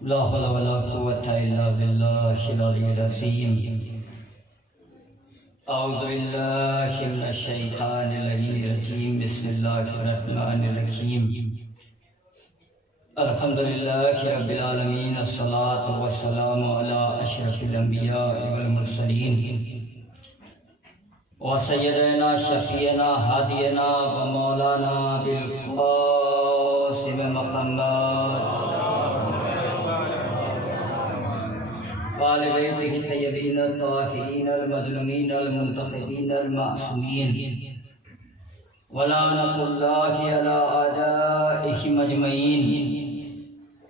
لا حول ولا قوة إلا بالله العلي العظيم. أعوذ بالله من الشيطان الرجيم. بسم الله الرحمن الرحيم. الحمد لله رب العالمين. الصلاة والسلام على أشرف الأنبياء والمرسلين وسيدنا شفيعنا هادينا ومولانا بالقاسم محمد وآل بیتہ الطیبین الطاہرین المظلومین المنتخبین المعصومین ولعنۃ اللہ علی اعدائہم اجمعین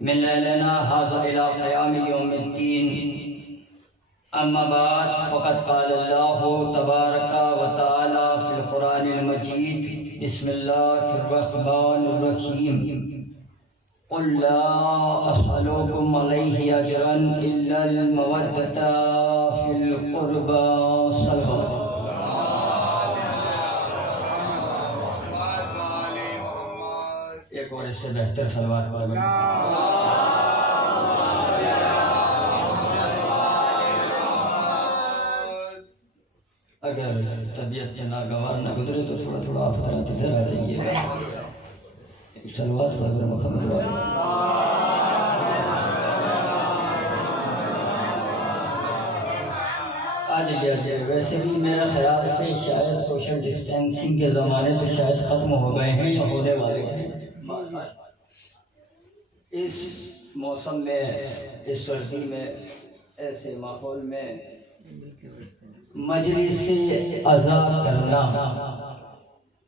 من لیلنا ھذا الی قیام یوم الدین. اما بعد فقد قال اللہ تبارک و تعالی فی القرآن المجید. بسم اللہ الرحمن الرحیم. قل لا أسألكم عليه أجرا إلا المودة في القربى. صلوات. ایک اور اس سے بہتر صلوات پڑھ لیں. اگر طبیعت کے ناگوار نہ گزرے تو تھوڑا تھوڑا آپ طرح دینا چاہیے. صلوات پڑھ کر محمد والے. آج ویسے بھی میرا خیال سے شاید سوشل ڈسٹینسنگ کے زمانے تو شاید ختم ہو گئے ہیں یا ہونے والے ہیں. اس موسم میں، اس سردی میں، ایسے ماحول میں مجلس عزا کرنا،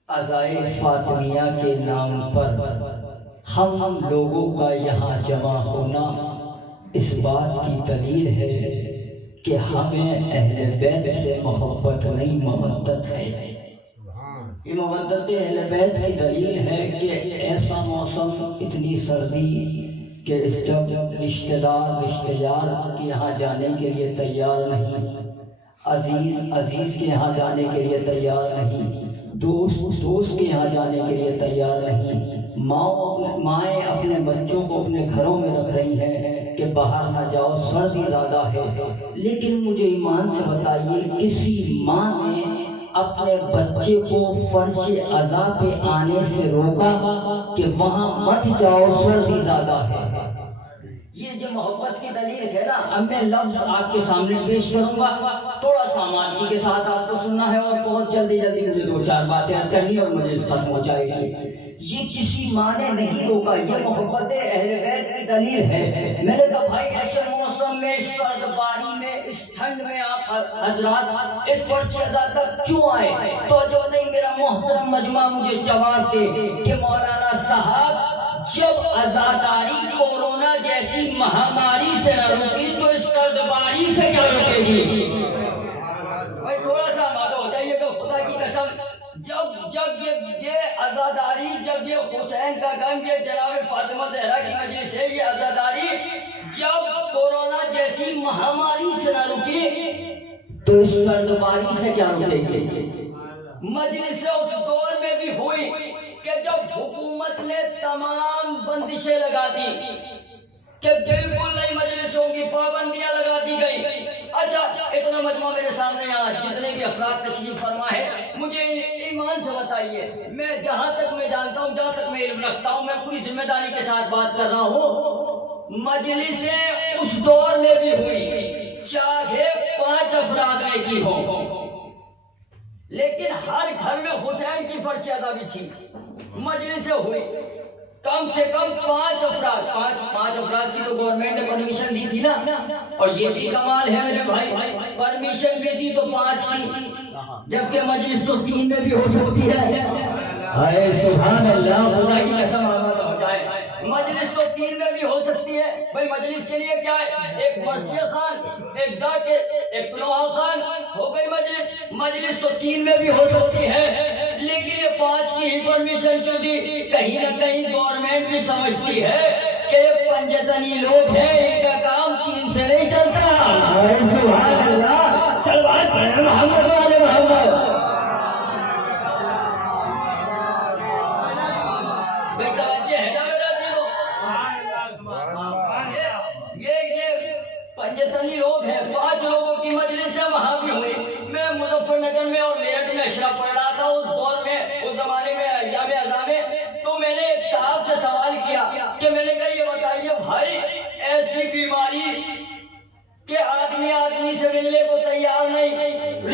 عزائے فاطمیہ کے نام پر ہم لوگوں کا یہاں جمع ہونا اس بات کی دلیل ہے کہ ہمیں اہل بیت سے محبت نہیں، مودت ہے. یہ مودت اہل بیت کی دلیل ہے کہ ایسا موسم، اتنی سردی کہ جب رشتہ دار رشتہ یار کے یہاں جانے کے لیے تیار نہیں، عزیز کے یہاں جانے کے لیے تیار نہیں، دوست کے یہاں جانے کے لیے تیار نہیں، مائیں اپنے بچوں کو اپنے گھروں میں رکھ رہی ہیں کہ باہر نہ جاؤ، سردی زیادہ ہے. لیکن مجھے ایمان سے بتائیے، کسی ماں نے اپنے بچے کو فرش عزا پہ آنے سے روکا کہ وہاں مت جاؤ، سردی زیادہ ہے؟ یہ جو محبت کی دلیل ہے نا. اب میں لفظ آپ کے سامنے پیش کروں گا، تھوڑا سا سامادگی کے ساتھ آپ کو سننا ہے اور بہت جلدی مجھے دو چار باتیں یاد کرنی اور مجھے ختم ہو جائے گی. یہ کسی ماں نے نہیں روکا، یہ محبت اہل بیت کی دلیل ہے. میں نے کہا بھائی ایسے موسم میں، اس سرد باری میں، اس ٹھنڈ میں آپ حضرات اس فرش عزا تک کیوں آئے؟ تو جو نہیں میرا محترم مجمع مجھے جواب دے کہ مولانا صاحب جب عزاداری کورونا جیسی مہاماری سے نہ روکی تو اس سرد باری سے کیا روکے گی؟ بھائی تھوڑا سا آمادہ ہو جائیے کہ خدا کی قسم، جب یہ عزاداری، جب یہ حسین کا غم، یہ جناب فاطمہ زہرا کی مجلس ہے، یہ عزاداری جب کورونا جیسی مہاماری سے نہ رکی تو اس سرد باری سے کیا رکے گی؟ مجلس اس دور میں بھی ہوئی کہ جب حکومت نے تمام بندشیں لگا دی کہ بالکل نئی مجلسوں کی پابندیاں لگا دی گئی. اچھا اتنا مجموعہ میرے سامنے یہاں جتنے بھی افراد تشریف فرما ہے، مجھے ایمان سے بتائیے، میں جہاں تک میں جانتا ہوں، جہاں تک میں علم رکھتا ہوں، میں پوری ذمہ داری کے ساتھ بات کر رہا ہوں، مجلسیں اس دور میں بھی ہوئی چاہے 5 افراد میں کی ہو، لیکن ہر گھر میں حسین کی فرش عزا بھی تھی. مجلسیں ہوئی کم سے کم 5 افراد، پانچ افراد کی تو گورنمنٹ نے پرمیشن دی تھی نا. اور یہ بھی کمال ہے میرے بھائی، پرمیشن بھی دی تو 5 کی، جبکہ مجلس تو 3 میں بھی ہو سکتی ہے. اے سبحان اللہ، خدا کی قسم آمد ہو جائے، مجلس تو 3 میں بھی ہو سکتی ہے. بھائی مجلس کے لیے کیا ہے؟ ایک مرثیہ خان، ایک ذاکر، ایک پلوہا خان، ہو گئی مجلس. مجلس تو 3 میں بھی ہو سکتی ہے، لیکن یہ 5 کی ہی پرمیشن کیوں دی؟ کہیں نہ کہیں گورنمنٹ بھی سمجھتی ہے کہ یہ پنجتنی لوگ ہیں، ان کا کام 3 سے نہیں چلتا. سبحان اللہ، صلوات پڑھیں محمد والے محمد.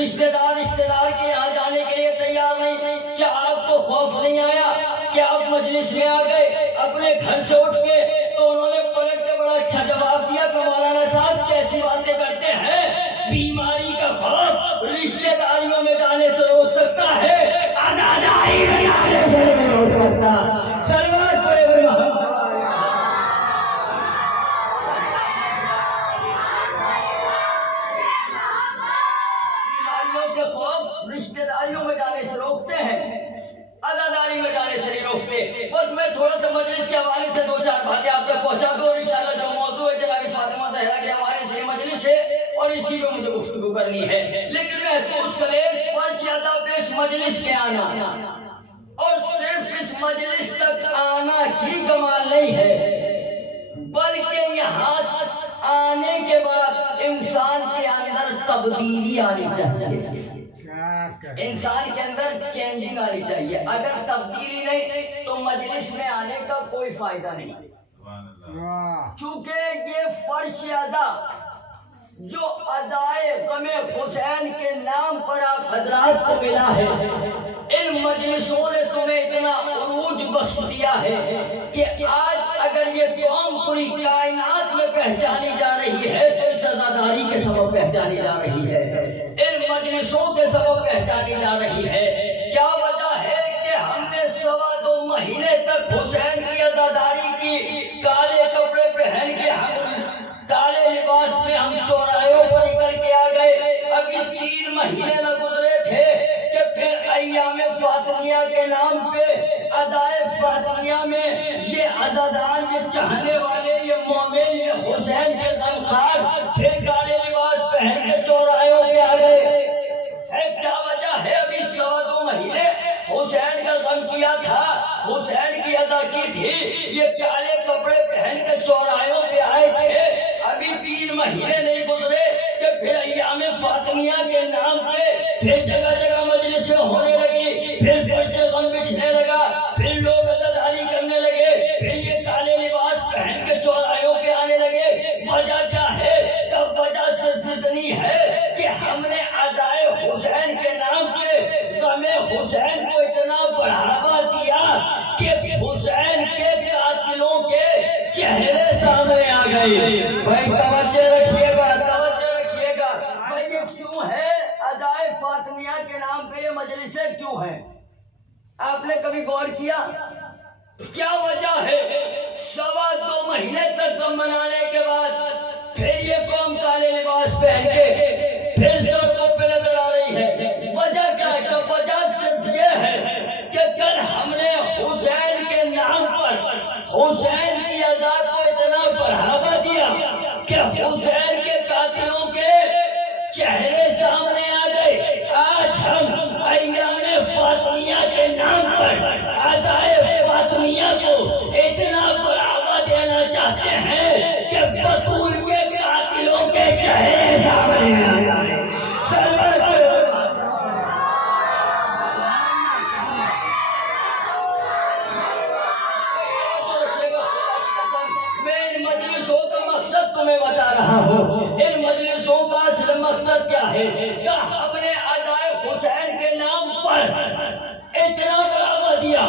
رشتہ دار کے یہاں جانے کے لیے تیار نہیں. کیا آپ کو خوف نہیں آیا کہ آپ مجلس میں آ گئے اپنے گھر سے اٹھ کے؟ تو انہوں نے پلٹ کے بڑا اچھا جواب دیا کہ مولانا صاحب کیسی باتیں کرتے ہیں، بیماری کا خوف رشتہ داریوں میں جانے سے روک سکتا ہے، عزاداری میں جانے سے نہیں روک سکتا. سلوات پڑھے بڑے محمد. بیماریوں کے خوف رشتہ داریوں میں جانے سے روکتے ہیں، عزاداری میں جانے سے نہیں روکتے. بس میں تھوڑا سا مجلس کے حوالے سے دو چار باتیں آپ تک پہنچا دوں. انشاءاللہ جو موضوع ہے جناب فاطمہ زہرا کے حوالے سے مجلس ہے اور اسی پہ مجھے گفتگو کرنی ہے. لیکن محسوس کرے فرض ادا پہ اس مجلس میں آنا اور صرف اس مجلس تک آنا ہی کمال نہیں ہے، بلکہ یہاں آنے کے بعد انسان کے اندر تبدیلی آنی چاہیے، انسان کے اندر چینجنگ آنی چاہیے. اگر تبدیلی نہیں تو مجلس میں آنے کا کوئی فائدہ نہیں. چونکہ یہ فرش ادا جو ادائے غم حسین کے نام پر آپ حضرات کو ملا ہے، ان مجلسوں نے تمہیں اتنا عروج بخش دیا ہے کہ آج اگر یہ قوم پوری کائنات میں پہچانی جا رہی ہے تو اس عزاداری کے سبب پہچانی جا رہی ہے، ان مجلسوں کے سبب پہچانی جا رہی ہے. کیا وجہ ہے کہ ہم نے 2.25 مہینے تک حسین کی عزاداری کی، کالے کپڑے پہن کے ہم کالے لباس میں ہم چوراہوں پر نکل کے آ گئے. ابھی 3 مہینے نہ گزرے تھے کہ پھر ایام فاطمیہ کے نام پہ ادائے فاطمیہ میں یہ عزادار، یہ چاہنے والے، یہ مومن، یہ حسین کے غمخوار پھر کالے لباس پہن کے چوراہوں پہ آ گئے. کیا وجہ ہے؟ ابھی 2.25 مہینے حسین کا غم کیا تھا، حسین کی ادا کی تھی، یہ کالے کپڑے پہن کے چوراہوں پہ آئے تھے. ابھی 3 مہینے نہیں گزرے کہ پھر ایام فاطمیہ کے نام پہ پھر جگہ جگہ مجلسیں ہونے لگی، پھر فرش غم بچھنے لگا، پھر لوگ عزاداری کرنے لگے، پھر یہ کالے لباس پہن کے چوراہوں پہ آنے لگے. وجہ کیا ہے؟ تب وجہ صرف اتنی ہے کہ ہم نے ادائے حسین کے نام پہ غم حسین کو اتنا بڑھاوا دیا کہ حسین کے قاتلوں کے چہرے سامنے آ گئے. بھائی توجہ رکھیے گا، توجہ رکھیے گا. بھائی یہ کیوں ہے؟ ادائے فاطمیہ کے نام پہ یہ مجلسیں کیوں ہیں؟ آپ نے کبھی غور کیا کیا وجہ ہے؟ 2.25 مہینے تک غم منانے کے بعد پھر یہ قوم کالے لباس پہن کے پھر سڑکوں پہ نظر آ رہی ہے. وجہ کیا ہے؟ تو وجہ صرف یہ ہے کہ کل ہم نے حسین کے نام پر حسین کی عزا کو اتنا بڑھاوا دیا کہ حسین کے قاتلوں کے چہرے سامنے آ گئے. آج ہم ایام فاطمیہ کے نام پر ادائے فاطمیہ کو اتنا بڑھاوا دینا چاہتے ہیں کہ بطول کے قاتلوں کے چہرے سامنے آ جائے. میں ان مجلسوں کا مقصد تمہیں بتا رہا ہوں. ان مجلسوں کا اصل مقصد کیا ہے؟ کہ ہم نے ادائے حسین کے نام پر اتنا بڑھاوا دیا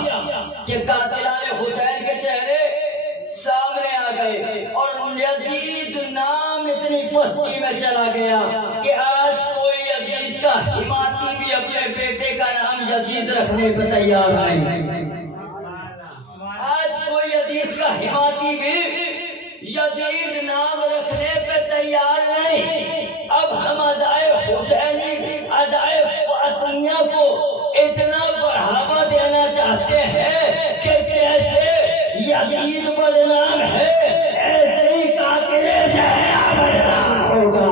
کہ قاتلان حسین کے چہرے سامنے آ گئے اور یزید نام اتنی پستی میں چلا گیا کہ آج کوئی یزید کا حمایتی بھی اپنے بیٹے کا نام یزید رکھنے پہ تیار نہیں. آج کوئی یزید کا حمایتی بھی یزید نام رکھنے پہ تیار نہیں. اب ہم ادائے حسینی، ادائے فاطمیہ کو اتنا بڑھاوا دینا چاہتے ہیں کہ جیسے یزید بدنام ہے ایسے ہی قاتل زہرا بدنام ہوگا.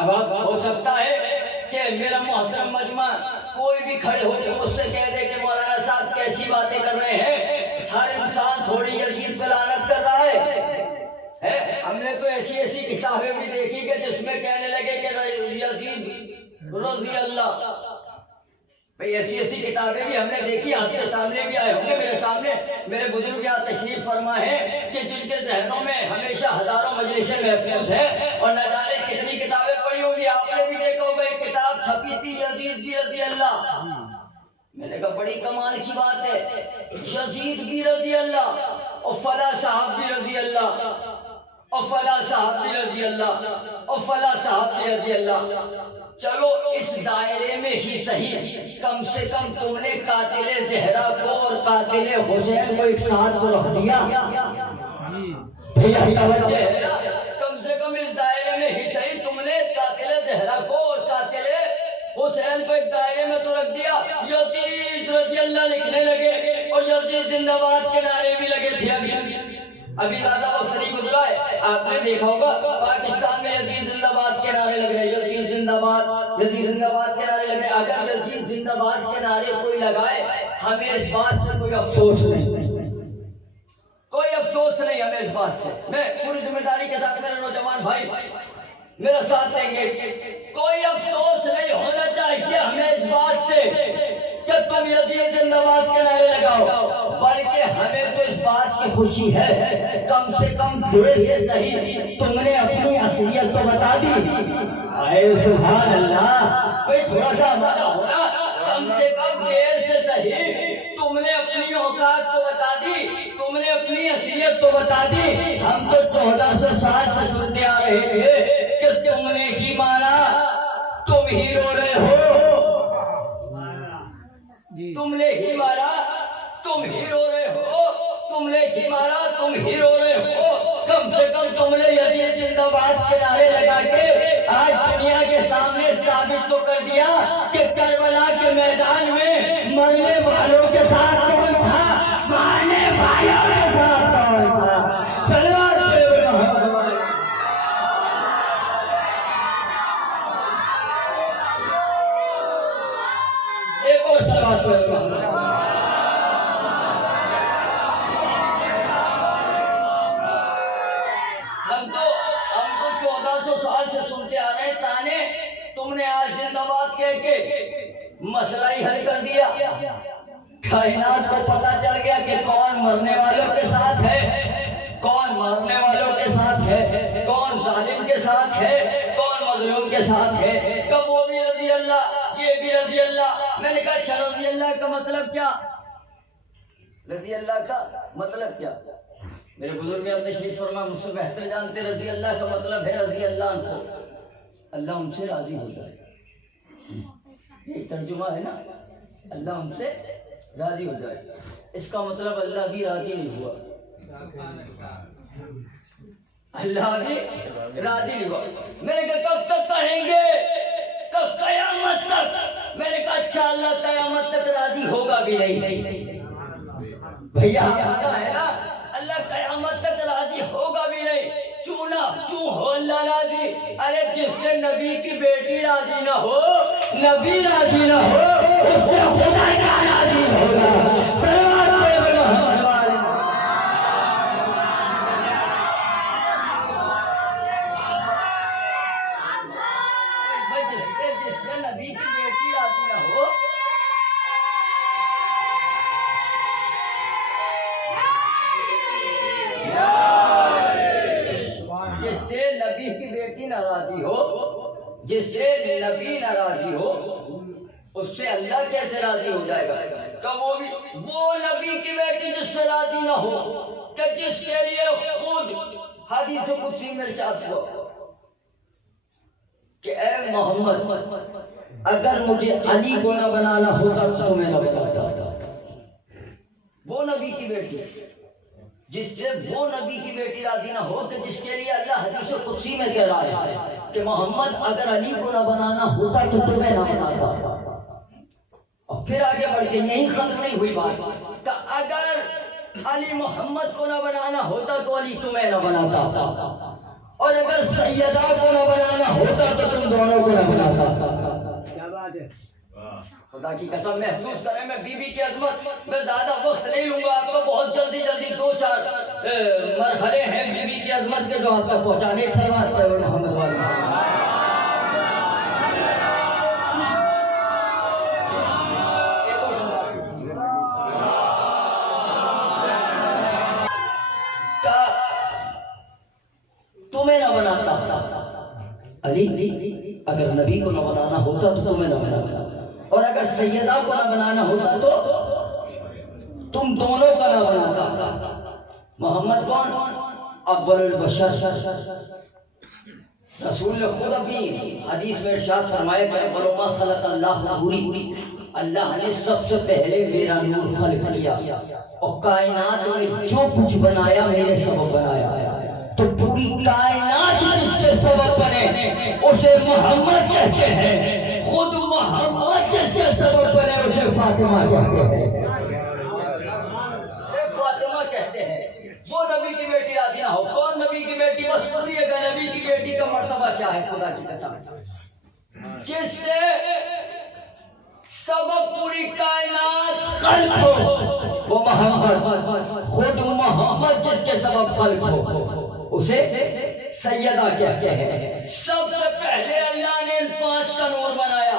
اب ہو سکتا ہے کہ میرا محترم مجمع کوئی بھی کھڑے ہو کے مجھ سے کہہ دے کہ مولانا صاحب کیسی باتیں کر رہے ہیں، ہر انسان تھوڑی یزید پہ لعنت کر رہا ہے۔ ہم نے تو ایسی کتابیں بھی دیکھی کہ جس میں کہنے لگے کہ یزید رضی اللہ، بھئی ایسی کتابیں بھی ہم نے دیکھی، آپ کے سامنے بھی آئے ہوں گے، میرے سامنے میرے بزرگ یہاں تشریف فرما ہے کہ جن کے ذہنوں میں ہمیشہ ہزاروں مجلسیں محفوظ ہیں اور نہ جانے کتنی کتابیں پڑھی ہوگی۔ آپ نے بھی دیکھا ہوگا ایک کتاب چھپی تھی یزید بھی رضی اللہ، میں نے کہا بڑی کمال کی بات ہے، یزید بھی رضی اللہ اور فلاں صاحب بھی رضی اللہ اور فلاں صاحب بھی رضی اللہ اور فلاں صاحب بھی رضی اللہ۔ چلو اس دائرے میں ہی صحیح، کم سے کم تم نے قاتل زہرا کو اور قاتل حسین کو ایک ساتھ تو رکھ دیا۔ بھیا توجہ ہے نا، کم سے کم اس دائرے میں ہی صحیح تم نے قاتل زہرا کو اور قاتل حسین کو ایک دائرے میں تو رکھ دیا۔ یزید رضی اللہ لکھنے لگے اور یزید زندہ باد کے نعرے بھی لگے تھے۔ ابھی زیادہ وقت نہیں گزرا ہے، آپ نے دیکھا ہوگا پاکستان میں یزید زندہ باد کے نعرے لگ رہے، یزید زندہ باد، یزید زندہ باد کے نعرے لگ رہے۔ اگر یزید زندہ باد کے نعرے کوئی لگائے، ہمیں اس بات سے کوئی افسوس نہیں، کوئی افسوس نہیں ہمیں اس بات سے۔ میں پوری ذمہ داری کے ساتھ میرے نوجوان بھائی میرا ساتھ دیں گے، کوئی افسوس نہیں ہونا چاہیے ہمیں اس بات سے کہ تم یزید زندہ باد کے نعرے لگاؤ، بلکہ ہمیں تو اس بات کی خوشی ہے کم سے کم دیر سے صحیح تم نے اپنی اصلیت تو بتا دی۔ اے سبحان اللہ، کوئی تھوڑا سا ہمارا ہونا، کم سے کم دیر سے صحیح تم نے اپنی اوقات تو بتا دی، تم نے اپنی اصلیت تو بتا دی۔ ہم تو 1400 سال سے سنتے آ رہے تھے کہ تم نے ہی مانا تم ہی رو رہے ہو، تم نے ہی مارا تم ہی رو رہے ہو، تم نے ہی مارا تم ہی رو رہے ہو۔ کم سے کم تم نے یزید زندہ باد کے نعرے لگا کے آج دنیا کے سامنے ثابت تو کر دیا کہ کربلا کے میدان میں مرنے والوں کے ساتھ کون تھا، مارنے والوں کے ساتھ کون تھا۔ چلو ایک اور سوال کروں مسئلہ ہی حل کر دیا، کائنات کو پتا چل گیا کہ کون مرنے والوں کے ساتھ ہے، کون مرنے والوں کے ساتھ ہے، کون ظالم کے ساتھ ہے، کون مظلوم کے ساتھ ہے۔ کب وہ بھی رضی اللہ، یہ بھی رضی اللہ۔ میں نے کہا اچھا رضی اللہ کا مطلب کیا، رضی اللہ کا مطلب کیا؟ میرے بزرگ آپ تشریف فرما مجھ سے بہتر جانتے، رضی اللہ کا مطلب ہے رضی اللہ عنہ، اللہ ان سے راضی ہو جائے، یہ ترجمہ ہے نا، اللہ ہم سے راضی ہو جائے۔ اس کا مطلب اللہ بھی راضی نہیں ہوا، اللہ بھی راضی نہیں ہوا۔ میں نے کہا کب تک کہیں گے، کب؟ قیامت تک۔ میں نے کہا اچھا اللہ قیامت تک راضی ہوگا بھی نہیں، بھیا پتا ہے نا، اللہ قیامت تک راضی ہوگا بھی نہیں۔ کیوں ہو اللہ راضی؟ ارے جس سے نبی کی بیٹی راضی نہ ہو، نبی راضی نہ ہو، اس سے خدا کا راضی ہوگا۔ جس سے نبی کی بیٹی راضی نہ ہو، جس سے نبی کی بیٹی ناراضی ہو، جس سے نبی ناراضی ہو، اس سے اللہ کیسے راضی ہو جائے گا؟ کہ وہ نبی کی بیٹی جس سے راضی نہ ہو، کہ جس کے لیے خود حدیث قدسی میں ارشاد ہوا کہ اے محمد اگر مجھے علی کو نہ بنانا ہوتا تو میں نہ بناتا۔ وہ نبی کی بیٹی جس سے وہ نبی کی بیٹی راضی نہ ہو، کہ جس کے لیے اللہ حدیث قدسی میں کہہ رہا ہے کہ محمد اگر علی کو نہ بنانا ہوتا تو تمہیں نہ بناتا۔ اور پھر آگے بڑھ کے یہی ختم نہیں ہوئی بات کہ اگر علی محمد کو نہ بنانا ہوتا تو علی تمہیں نہ بناتا، اور اگر سیدہ کو نہ بنانا ہوتا تو تم دونوں کو نہ بناتا۔ خدا کی قسم محسوس کریں، میں بی بی کی عظمت میں زیادہ وقت نہیں لوں گا آپ کو، بہت جلدی جلدی 2-4 مرحلے ہیں بی بی کی عظمت کے جو آپ تک پہنچانے ایک سلوات پڑھو محمد والا۔ تمہیں نہ بناتا علی، اگر نبی کو نہ بنانا ہوتا تو تمہیں نہ بناتا، اور اگر سیدہ کو نہ بنانا ہوتا تو تم دونوں کا نہ بناتا۔ محمد کون؟ اول البشر، رسول نے خود اپنی حدیث میں ارشاد فرمایا کہ اول ما خلق اللہ نوری، اللہ نے سب سے پہلے میرا نور خلق کیا، اور کائنات میں جو کچھ بنایا میرے سبب بنایا، تو پوری کائنات جس کے سبب بنے اسے محمد کہتے ہیں، خود محمد جس کے سبب بنے اسے فاطمہ کہتے ہیں، اسے فاطمہ کہتے ہیں۔ وہ نبی کی بیٹی راضی نہ ہو، کون نبی کی بیٹی؟ بس سنیے گا نبی کی بیٹی کا مرتبہ کیا ہے، خدا کی قسم، جس سے سبب پوری کائنات خلق ہو وہ محمد، خود محمد جس کے سبب خلق ہو اسے سیدہ کہتے ہیں۔ سب سے پہلے اللہ نے ان 5 کا نور بنایا،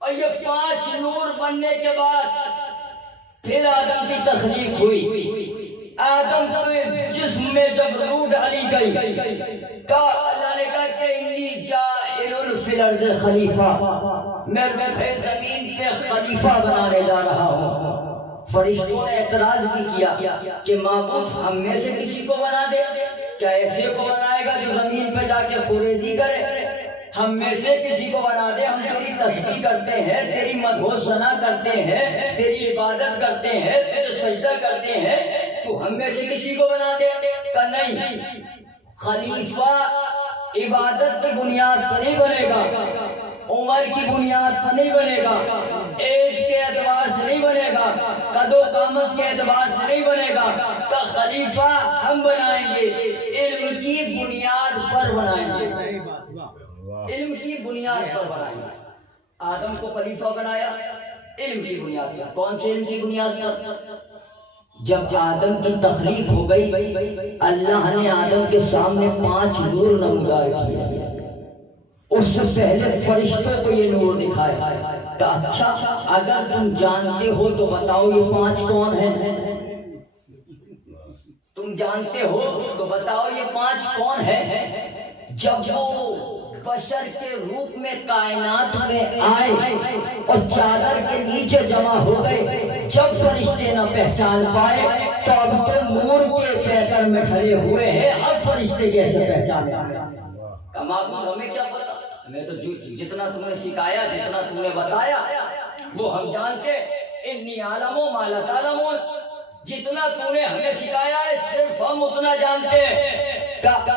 اور یہ 5 نور بننے کے بعد پھر آدم کی تخلیق ہوئی۔ آدم کے جسم میں جب روح ڈالی گئی، اللہ نے کہا کہ انی جاعل فی الارض خلیفہ، میں تمہیں زمین پہ خلیفہ بنانے جا رہا ہوں۔ فرشتوں نے اعتراض بھی کیا کہ معبود ہم میں سے کسی کو بنا دے، کیا ایسے کو بنائے گا جو زمین پہ جا کے خوریزی کرے؟ ہم میں سے کسی کو بنا دے، ہم تیری تسبیح کرتے ہیں، تیری مدح و ثنا کرتے ہیں، تیری عبادت کرتے ہیں، تیرے سجدہ کرتے ہیں، تو ہم میں سے کسی کو بنا دے؟ کہ نہیں، خلیفہ عبادت کی بنیاد پر نہیں بنے گا، عمر کی بنیاد پر نہیں بنے گا، ایج کے اعتبار سے نہیں بنے گا، قد و قامت کے اعتبار سے نہیں بنے گا، کہ خلیفہ ہم بنائیں گے، علم کی بنیاد پر بنائیں گے، علم کی بنیاد پر بنائیں گے۔ آدم کو خلیفہ بنایا علم کی بنیاد پر، کون سے علم کی بنیاد پر؟ جب آدم کی تخلیق ہو گئی، اللہ نے آدم کے سامنے 5 نور نمودار کیے، اس سے پہلے فرشتوں کو یہ نور دکھایا کہ اچھا اگر تم جانتے ہو تو بتاؤ یہ 5 کون ہیں؟ تم جانتے ہو تو بتاؤ یہ 5 کون ہیں؟ جب وہ بشر کے روپ میں کائنات میں آئے اور چادر کے نیچے جمع ہو گئے، جب فرشتے نہ پہچان پائے تو اب تو نور کے پیکر میں کھڑے ہوئے ہیں، اب فرشتے کیسے پہچانے؟ معبود ہمیں کیا پتا، ہمیں تو جتنا تم نے سکھایا، جتنا تم نے بتایا وہ ہم جانتے، انی عالم و ما لا تعلمون، جتنا تم نے ہمیں سکھایا ہے صرف ہم اتنا جانتے ہیں۔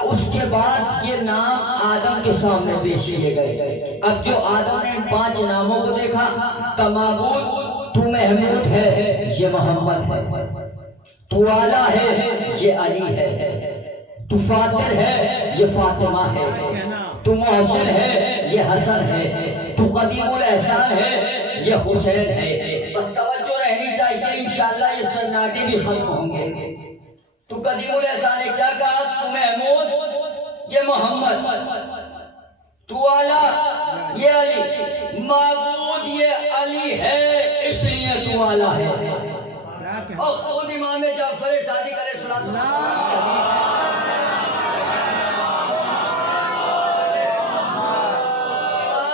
اس کے بعد یہ نام آدم کے سامنے پیش کیے گئے۔ اب جو آدم نے ان 5 ناموں کو دیکھا کہ معبود تو محمود ہے، یہ محمد ہے، تو اعلیٰ ہے، یہ علی ہے، تو فاطر ہے، یہ فاطمہ ہے، تو محسن ہے، یہ حسن ہے، تو قدیم الاحسان ہے، یہ حسین ہے۔ توجہ رہنی چاہیے، انشاءاللہ یہ سناٹے بھی ختم ہوں گے۔ تو قدیم الاحسان نے کیا کہا؟ تو محمود، یہ محمد، تو اعلیٰ، یہ علی، معبود یہ علی ہے اس لیے تو اعلیٰ ہے۔ اور خود امام جعفر صادق علیہ السلام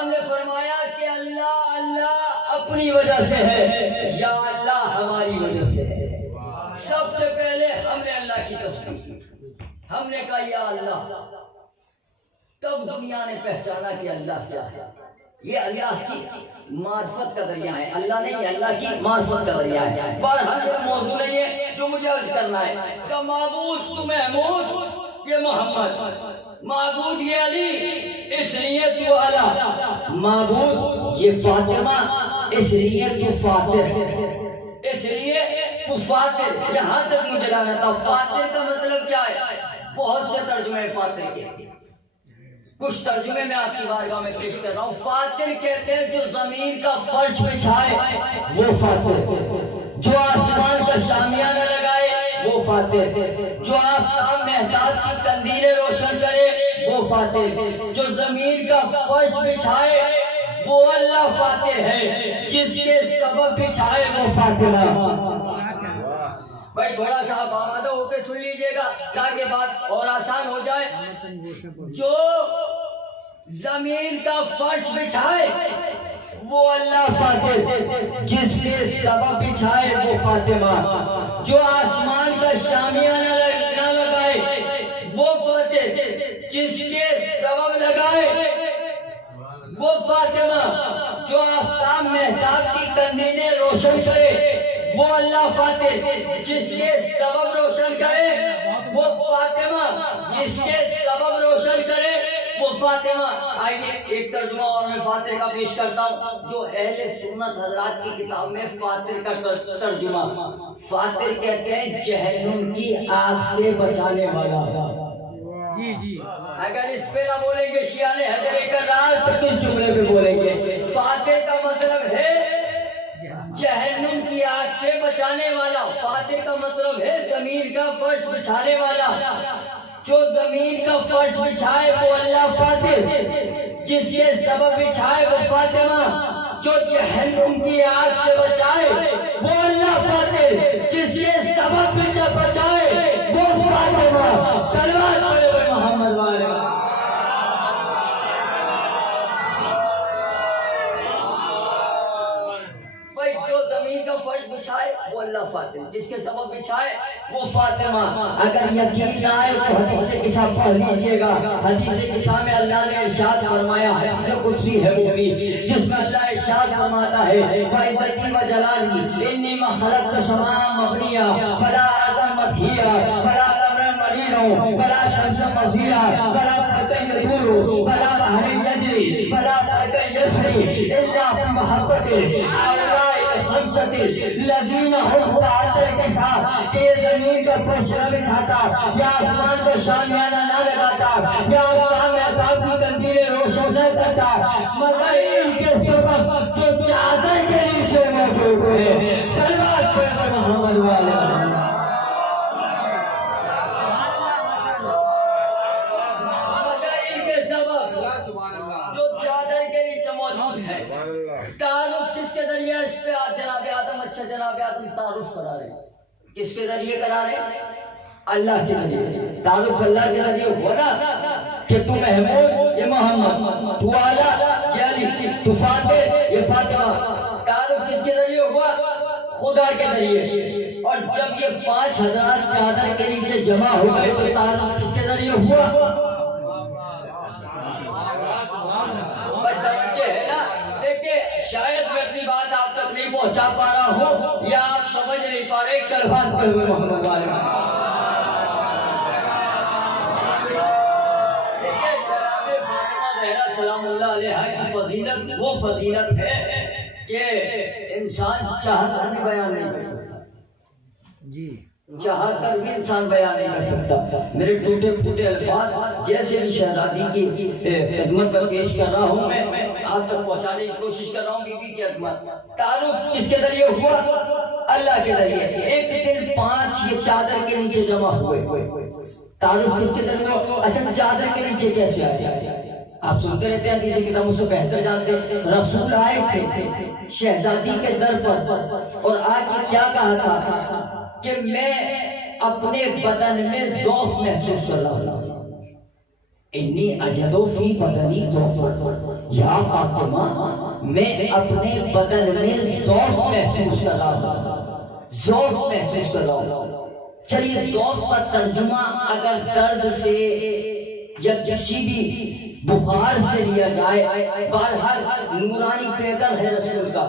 نے فرمایا کہ اللہ اللہ اپنی وجہ سے ہے، یا اللہ ہماری وجہ سے ہے۔ سب سے پہلے ہم نے اللہ کی تسبیح کی، ہم نے کہا یا اللہ، تب دنیا نے پہچانا کہ اللہ کیا ہے۔ یہ اللہ کی معرفت کا ذریعہ ہے، اللہ نہیں، یہ اللہ کی معرفت کا ذریعہ ہے۔ بہرحال یہ موضوع نہیں ہے جو مجھے عرض کرنا ہے کہ معبود تو محمود، یہ محمد، معبود یہ علی اس لیے تو اعلیٰ، معبود یہ فاطمہ اس لیے تو فاطر، اس لیے تو فاطر۔ یہاں تک مجھے لانا تھا، فاطر کا مطلب کیا ہے؟ بہت سے ترجمے فاطر کے، کچھ ترجمے میں آپ کی بارگاہ میں پیش کر رہا ہوں۔ فاتر کہتے ہیں جو زمین کا فرش بچھائے وہ فاتر، جو آسمان کا شامیانہ لگائے وہ فاتر، جو آفتاب مہتاب کی قندیلیں روشن کرے وہ فاتر، جو زمین کا فرش بچھائے وہ اللہ فاتر ہے، جس کے سبب بچھائے وہ فاتر۔ بھائی تھوڑا سا آپ آمادہ ہو کے سن لیجئے گا تاکہ بات اور آسان ہو جائے۔ جو زمین کا فرش بچھائے وہ اللہ فاتر، جس کے سبب بچھائے وہ فاطمہ، جو آسمان کا شامیانہ نہ لگائے وہ فاتر، جس کے سبب لگائے وہ فاطمہ، جو آفتاب مہتاب کی قندیلیں روشن کرے وہ اللہ فاتر، جس کے سبب روشن کرے وہ فاطمہ، جس کے سبب روشن کرے وہ فاطمہ۔ آئیے ایک ترجمہ اور میں فاتر کا پیش کرتا ہوں، جو اہل سنت حضرات کی کتاب میں فاتر کا ترجمہ۔ فاتر کہتے ہیں جہنم کی آگ سے بچانے والا۔ جی جی، اگر اس پہ نہ بولیں گے شیعہ نے حیدر کرار تو کس جملے پہ بولیں گے؟ فاتر کا مطلب ہے جہنم کی آگ سے بچانے والا، فاتر کا مطلب ہے زمین کا فرش بچھانے والا۔ جو زمین کا فرش بچھائے وہ اللہ فاتر، جس کے سبب بچھائے وہ فاطمہ، جو جہنم کی آگ سے بچائے وہ اللہ فاتر، جس کے سبب بچائے وہ فاطمہ۔ صلوات پڑھے ہوئے محمد والے۔ کا فرش بچھائے وہ اللہ فاتر، جس کے سبب بچھائے وہ فاطمہ۔ اگر یقین نہ آئے تو حدیث قصہ پڑھ لیجئے گا۔ حدیث قصہ میں اللہ نے ارشاد فرمایا، حدیث قدسی ہے وہ بھی، جس میں اللہ ارشاد فرماتا ہے فَعِزَّتِي وَجَلَالِي إِنِّي مَا خَلَقْتُ السَّمَاءَ مَبْنِيًّا وَلَا أَرْضًا مَطْحِيًّا وَلَا قَمَرًا مَنِيرًا وَلَا شَمْسًا مَنِيرًا وَلَا فَلْكًا يَدُورُ وَلَا بَحْرًا يَجْرِي وَلَا فَلْكًا يَسْرِي إِلَّا فِي مَحَبَّتِهِ الذین ہم تحت الکساء، کہ زمین کا فرش نہ بچھاتا، یا آسمان کا شامیانہ نہ لگاتا، یا آفتاب مہتاب کی قندیلیں روشن نہ کرتا، مگر ان کے سبب جو چادر کے نیچے موجود ہوئے۔ صلوات پڑھے محمد والے۔ مگر ان کے سبب جو چادر کے نیچے موجود ہے۔ تعارف کس کے ذریعے اس پہ جناب آدم، اچھا جناب آدم تعارف کرا رہے ہیں، کس کے ذریعے کرا رہے ہیں؟ اللہ کے ذریعے۔ تعارف اللہ کے ذریعے ہوا نا کہ تو محمود یہ محمد، تو اعلیٰ یہ علی، تو فاتح یہ فاطمہ۔ تعارف کس کے ذریعے ہوا؟ خدا کے ذریعے۔ اور جب یہ 5000 چادر کے نیچے جمع ہو گئے تو تعارف کس کے ذریعے ہوا؟ شاید میں اپنی بات آپ تک نہیں پہنچا پا رہا ہوں یا آپ سمجھ نہیں پا رہے۔ ایک سلفات پڑھے ہوئے محمد والے۔ دیکھیں جناب فاطمہ زہرا سلام اللہ علیہ کی فضیلت وہ فضیلت ہے کہ انسان چاہ کر بھی بیان نہیں کر سکتا۔ جی، چاہ کر بھی انسان بیان نہیں کر سکتا۔ میرے ٹوٹے پھوٹے الفاظ جیسے بھی شہزادی کی خدمت پر پیش کر رہا ہوں، میں آپ تک پہنچانے کی کوشش کر رہا ہوں بی بی کی خدمت۔ تعارف کس کے ذریعے ہوا؟ اللہ کے ذریعے۔ ایک دن 5 یہ چادر کے نیچے جمع ہوئے۔ تعارف کس کے ذریعے ہوا؟ اچھا چادر کے نیچے کیسے آئے؟ آپ سنتے رہتے ہیں حدیث کتاب مجھ سے بہتر جانتے ہیں۔ رسول آئے تھے شہزادی کے در پر اور آ کے کیا کہا تھا کہ میں اپنے بدن میں ضعف محسوس کر رہا ہوں۔ انی اجدو فی بدنی ضعف، یا فاطمہ میں اپنے بدن میں ضعف محسوس کر رہا ہوں، ضعف محسوس کر رہا ہوں۔ چلیے ضعف کا ترجمہ اگر درد سے یا کسی بھی بخار سے لیا جائے، بہرحال نورانی پیکر ہے رسول کا،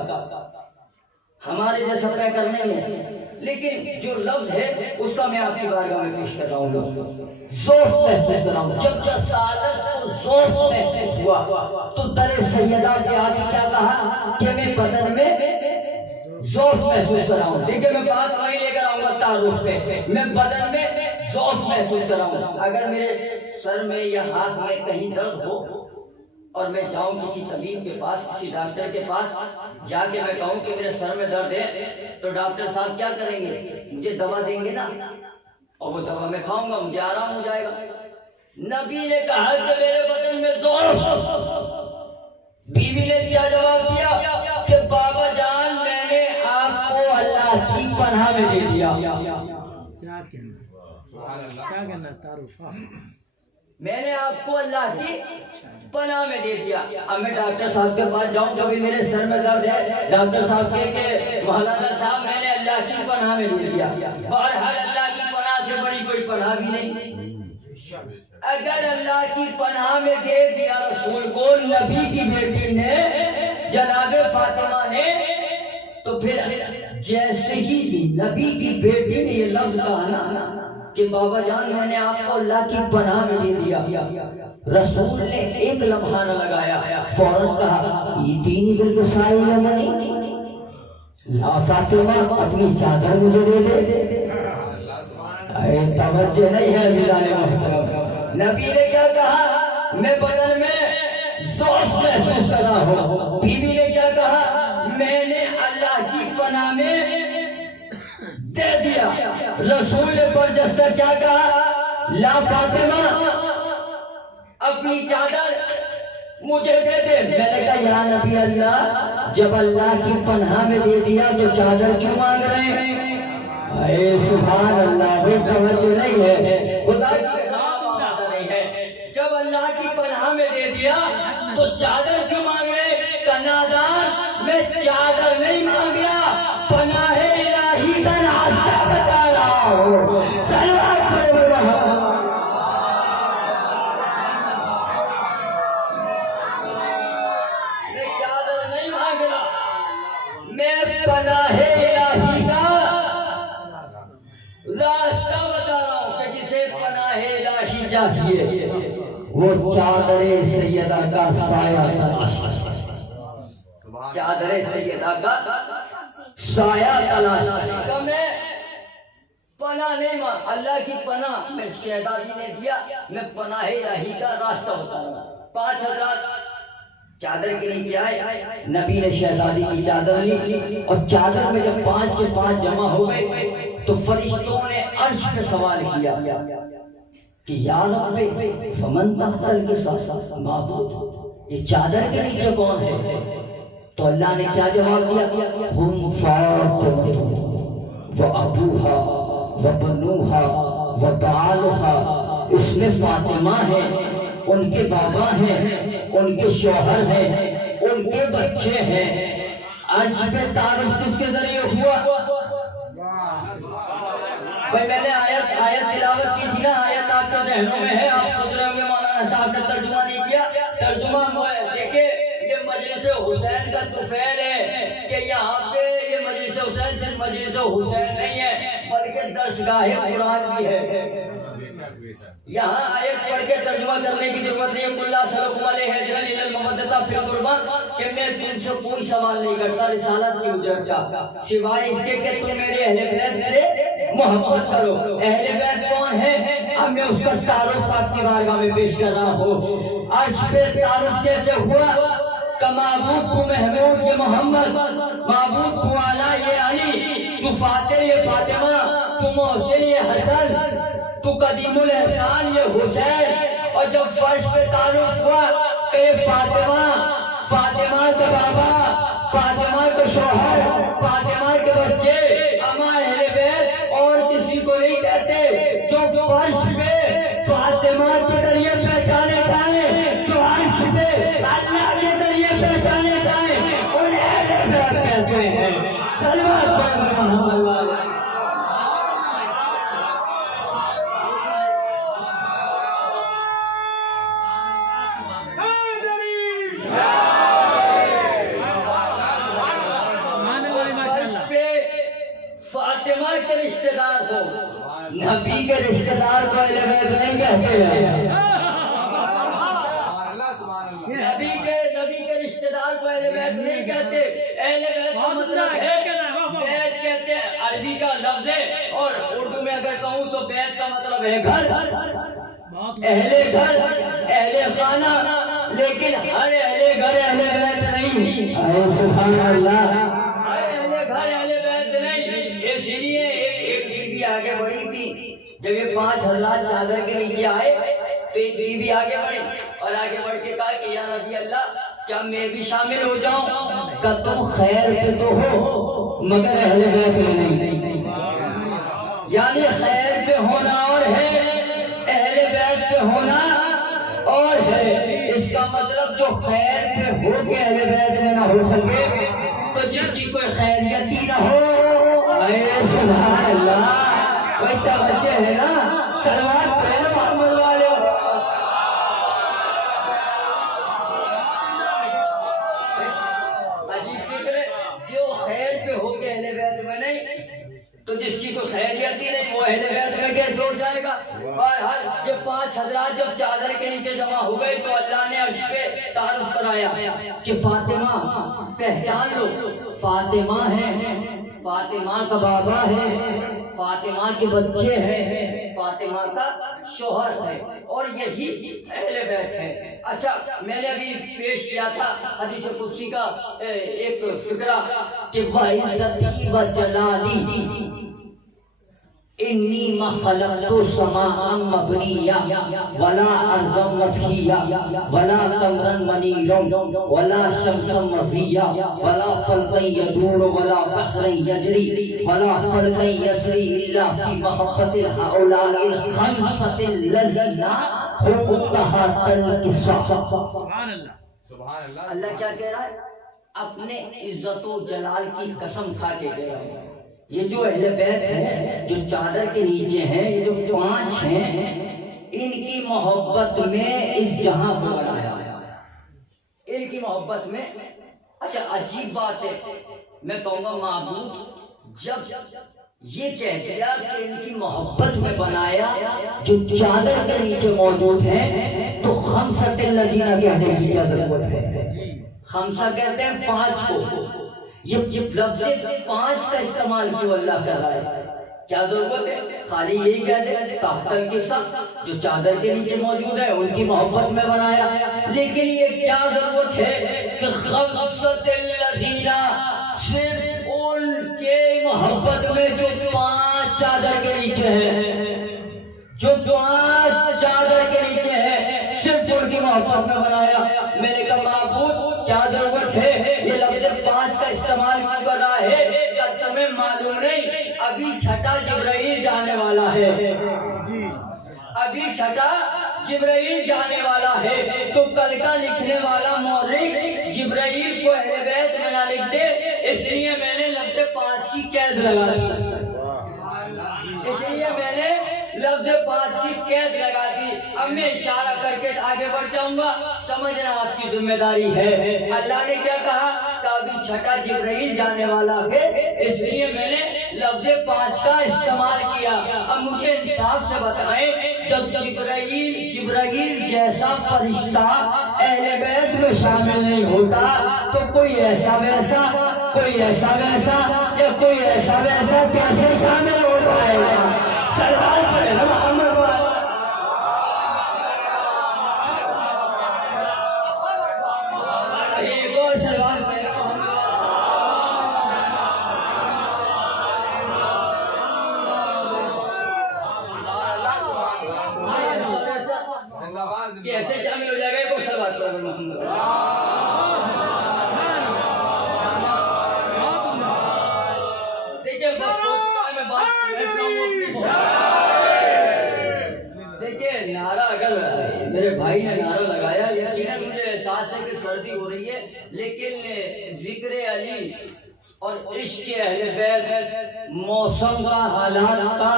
ہمارے جیسا طے کرنے میں، لیکن جو لفظ ہے اس کا میں آپ کی بارگاہ میں پیش کر رہا ہوں۔ ضعف محسوس کر رہا ہوں۔ جب سعادت کو ضعف محسوس ہوا تو در سیدہ کے آگے کیا کہا کہ میں بدن میں ضعف محسوس کر رہا ہوں۔ دیکھیں میں بات وہیں لے کر آؤں گا تعارف پہ، میں بدن میں ذوق محسوس کر رہا ہوں. اگر میرے سر میں یا ہاتھ میں کہیں درد ہو اور میں جاؤں کسی طبیب کے پاس, کسی ڈاکٹر کے پاس جا کے میں کہوں کہ میرے سر میں درد ہے, تو ڈاکٹر صاحب کیا کریں گے؟ مجھے دوا دیں گے نا, اور وہ دوا میں کھاؤں گا, مجھے آرام ہو جائے گا. نبی نے کہا کہ میرے بدن میں ضعف. بیوی نے کیا جواب دیا کہ بابا جان میں نے آپ کو اللہ کی پناہ میں دے دیا. میں نے آپ کو اللہ کی پناہ میں دے دیا. اب میں ڈاکٹر صاحب کے پاس جاؤں, کبھی میرے سر میں درد ہے, ڈاکٹر صاحب کہے کہ مولانا صاحب میں نے اللہ کی پناہ میں دے دیا. بہرحال اللہ کی پناہ سے بڑی کوئی پناہ بھی نہیں. اگر اللہ کی پناہ میں دے دیا رسول کو نبی کی بیٹی نے, جناب فاطمہ نے, تو پھر جیسے ہی نبی کی بیٹی نے یہ لفظ کہا نا کہ بابا جان میں نے آپ کو اللہ کی پناہ میں دے دیا, رسول نے ایک لمحہ نہ لگایا, فوراً کہا ایتینی بالکسائی یمنی, لا فاطمہ اپنی چادر مجھے دے دے. اے توجہ نہیں ہے عزیزان محترم. نبی نے کیا کہا؟ میں بدن میں ضعف محسوس کر رہا ہوں. بیوی نے کیا کہا؟ میں نے اللہ کی پناہ میں دے دیا. رسول نے برجستہ کیا کہا؟ لا فاطمہ اپنی چادر مجھے دے دے. میں نے کہا یا نبی اللہ, جب اللہ کی پناہ میں دے دیا تو چادر کیوں مانگ رہے ہیں؟ اے سبحان اللہ, وہ توجہ نہیں ہے, خدا کی قسم نہیں ہے. جب اللہ کی پناہ میں دے دیا تو چادر کیوں مانگے؟ کنادان میں چادر نہیں مانگیا, پناہ الہی کا راستہ بتا رہا ہوں. صلوات پڑھو محمد. میں چادر نہیں مانگ رہا, میں پناہ الہی کا راستہ بتا رہا ہوں کہ جسے پناہ الہی چاہیے وہ چادر سیدہ کا سایہ تلاش. چادر سیدہ کا سایہ تلاش. تو میں پناہ نہیں مانگ, اللہ کی پناہ میں شہزادی نے دیا, میں پناہ الہی کا راستہ بتا رہا ہوں. 5 حضرات چادر کے نیچے آئے, نبی نے شہزادی کی چادر لی, اور چادر میں جب 5 کے 5 جمع ہو گئے تو فرشتوں نے عرش پہ سوال کیا کہ یا رب فمن تحت القصاص, معبود یہ چادر کے نیچے کون ہے؟ تو اللہ نے کیا جواب دیا؟ ہم فاطمہ و ابوہا و بنوہا و بعالہا. اس میں فاطمہ ہے, ان کے بابا ہیں, ان کے شوہر ہیں, ان کے بچے ہیں. عرش پہ تعارف کس کے ذریعے ہوا؟ بھائی میں نے آیت تلاوت کی تھی نا, آیت آپ کے ذہنوں میں ہے, آپ سوچ رہے ہوں گے مولانا صاحب نے ترجمہ نہیں کیا. ترجمہ دیکھیں, یہ مجلس حسین کا طفیل ہے کہ یہاں پہ یہ مجلس حسین صرف مجلس حسین نہیں ہے بلکہ درسگاہ قرآن بھی ہے. یہاں آیت پڑھ کے ترجمہ کرنے کی ضرورت نہیں ہے. اللہ صلی اللہ علیہ وسلم فی القربان کہ میں تم سے کوئی سوال نہیں کرتا رسالت کی اجرت کا, سوائے اس کے کہ تم میرے اہل بیت سے محبت کرو. اہل بیت کون ہے؟ اب میں اس کا تعارف آپ کی بارگاہ میں پیش کر رہا ہوں. عرش پہ تعارف کیسے ہوا؟ کہ معبود کو محمود یہ محمد, معبود کو اعلیٰ یہ علی, تو فاتح یہ فاطمہ, تو محسن یہ حسن, تو قدیم الاحسان یہ حسین. اور جب فرش پہ تعارف ہوا کہ فاطمہ, فاطمہ کا بابا, فاطمہ کا شوہر, فاطمہ کے بچے, اما اہل بیت اور کسی کو نہیں کہتے. جو فرش پہ فاطمہ کے ذریعے پہچانے جائیں, جو عرش پہ اللہ کے ذریعے پہچانے جائیں, انہیں اہل بیت کہتے ہیں. صلوات پڑھو محمد. نبی کے رشتہ دار کو اہل بیت نہیں کہتے ہیں. نبی نبی کے رشتہ دار کو اہل بیت نہیں کہتے. اہل بیت کا مطلب ہے بیت کہتے ہیں عربی کا لفظ ہے اور اردو میں اگر کہوں تو بیت کا مطلب ہے گھر. اہل گھر اہل خانہ. لیکن ہر اہل گھر اہل بیت نہیں. سبحان اللہ. ہر اہل گھر اہل بیت نہیں. اس لیے ایک بیوی آگے بڑھی تھی. جب یہ 5 حضرات چادر کے نیچے آئے تو ایک بیوی آگے بڑھی اور آگے بڑھ کے کہا کہ یا نبی اللہ کیا میں بھی شامل ہو جاؤں؟ کہ تم خیر پہ تو ہو مگر اہل بیت میں نہیں. یعنی خیر پہ ہونا اور ہے, اہل بیت پہ ہونا اور ہے. اس کا مطلب جو خیر پہ ہو کے اہل بیت میں نہ ہو سکے تو جس کی کوئی خیریت ہی نہ ہو. اے سبحان اللہ. کوئی توجہ ہے نا؟ صلوات پڑھیں محمد والے. عجیب فکر ہے, جو خیر پہ ہو کے اہل بیت میں نہیں تو جس کی کوئی خیریت ہی نہیں وہ اہل بیت میں کیسے ہو جائے گا. اور یہ 5 حضرات جب چادر کے نیچے جمع ہو گئے تو اللہ نے عرش پہ تعارف کرایا کہ فاطمہ پہچان لو, فاطمہ ہے, فاطمہ کا بابا ہے, فاطمہ کے بچے ہیں, فاطمہ کا شوہر ہے اور یہی اہل بیت ہے. اچھا میں نے ابھی پیش کیا تھا حدیث قدسی کا ایک فقرہ کہ وَعِزَّتِي وَجَلَالِي انی ما خلقت سماء مبنیا ولا ارضا مطحیا ولا قمرا منیرا ولا شمسا مضیا ولا فلقا یدور ولا بحرا یجری ولا فلقا یسری الا فی محبت هؤلاء الخمسة الذین خلقتها تنکسا. اللہ کیا کہہ رہا ہے؟ اپنے عزت و جلال کی قسم کھا کے کہہ رہا ہے یہ جو اہل بیت ہے جو چادر کے نیچے ہیں, یہ جو 5 ہیں, ان کی محبت میں اس جہاں کو بنایا, ان کی محبت میں. اچھا عجیب بات ہے, میں کہوں گا معبود جب یہ کہہ دیا کہ ان کی محبت میں بنایا جو چادر کے نیچے موجود ہیں تو خمسۃ الذین کہنے کی کیا ضرورت ہے؟ خمسہ کہتے ہیں 5 کو. یہ لفظ 5 کا استعمال کیوں اللہ کر رہا ہے؟ کیا ضرورت ہے؟ خالی یہی کہہ دے تحت القصہ جو چادر کے نیچے موجود ہے ان کی محبت میں بنایا. لیکن یہ کیا ضرورت ہے کہ خمسۃ الذین صرف ان کے محبت میں جو 5 چادر کے نیچے ہیں, جو 5 چادر کے نیچے ہیں صرف ان کی محبت میں بنایا. میں نے کہا معبود کیا ضرورت ہے یہ لفظ 5 کا استعمال کیوں کر رہا ہے؟ کیا تمہیں معلوم نہیں ابھی چھٹا جبرائیل جانے والا ہے, ابھی چھٹا جبرائیل جانے والا ہے تو کل کا لکھنے والا مورخ جبرائیل کو اہل بیت میں نہ لکھ دے, اس لیے میں نے لفظ 5 کی قید لگا دی. اس لیے میں نے لفظ 5 کی قید لگا دی. اب میں اشارہ کر کے آگے بڑھ جاؤں گا, سمجھنا آپ کی ذمہ داری ہے. اللہ نے کیا کہا کہ ابھی چھٹا جبرائیل جانے والا ہے, اس لیے میں نے لفظ 5 کا استعمال کیا. اب مجھے انصاف سے بتائیں جب جبرائیل جیسا فرشتہ اہل بیت میں شامل نہیں ہوتا تو کوئی ایسا ویسا یا کوئی ایسا ویسا کیسے شامل ہو پائے گا؟ سلوات پڑھیں محمد. ایک اور سلوات پڑھیں. کیسے شامل ہو جائے گا؟ ایک اور سلوات پڑھیں محمد. دیکھیں نعرہ اگر میرے بھائی نے نعرہ لگایا یقیناً مجھے احساس ہے کہ سردی ہو رہی ہے, لیکن ذکر علی اور عشق اہل بیت موسم کا حالات کا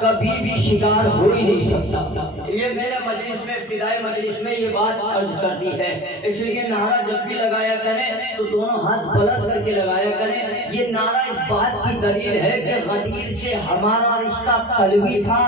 کبھی بھی شکار ہو ہی نہیں سکتا. یہ میرے مجلس میں ابتدائی مجلس میں یہ بات عرض کر دی ہے, اس لیے نعرہ جب بھی لگایا کریں تو دونوں ہاتھ بلند کر کے لگایا کریں. یہ نعرہ اس بات کی دلیل ہے کہ غدیر سے ہمارا رشتہ قلبی تھا,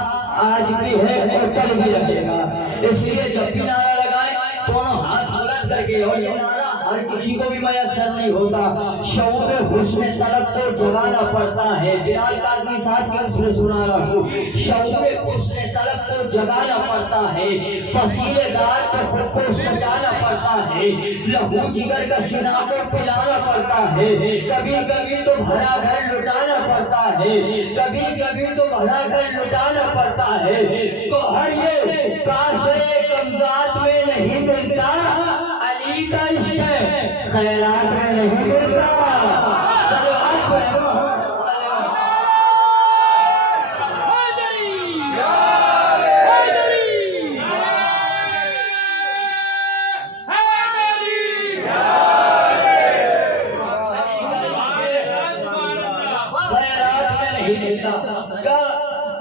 آج بھی ہے اور کل بھی رہے گا. اس لیے جب بھی نعرہ لگائیں دونوں ہاتھ بلند کر کے, اور یہ نعرہ ہر کسی کو بھی میسر نہیں ہوتا. شعور حسن طلب کو جگانا پڑتا ہے. بلال قادری صاحب کی طرف سنا رہا ہوں. شعور حسن طلب کو جگانا پڑتا ہے. فصیلے دار کو خود کو سجانا پڑتا ہے. لہو جگر کا سینہ کو پلانا پڑتا ہے. کبھی کبھی تو بھرا گھر لٹانا پڑتا ہے. کبھی کبھی تو بھرا گھر لٹانا پڑتا ہے. تو ہر یہ کاسے کمزات میں نہیں ملتا. علی کا عشق ہے خیرات میں نہیں ملتا. صلوات پڑھو.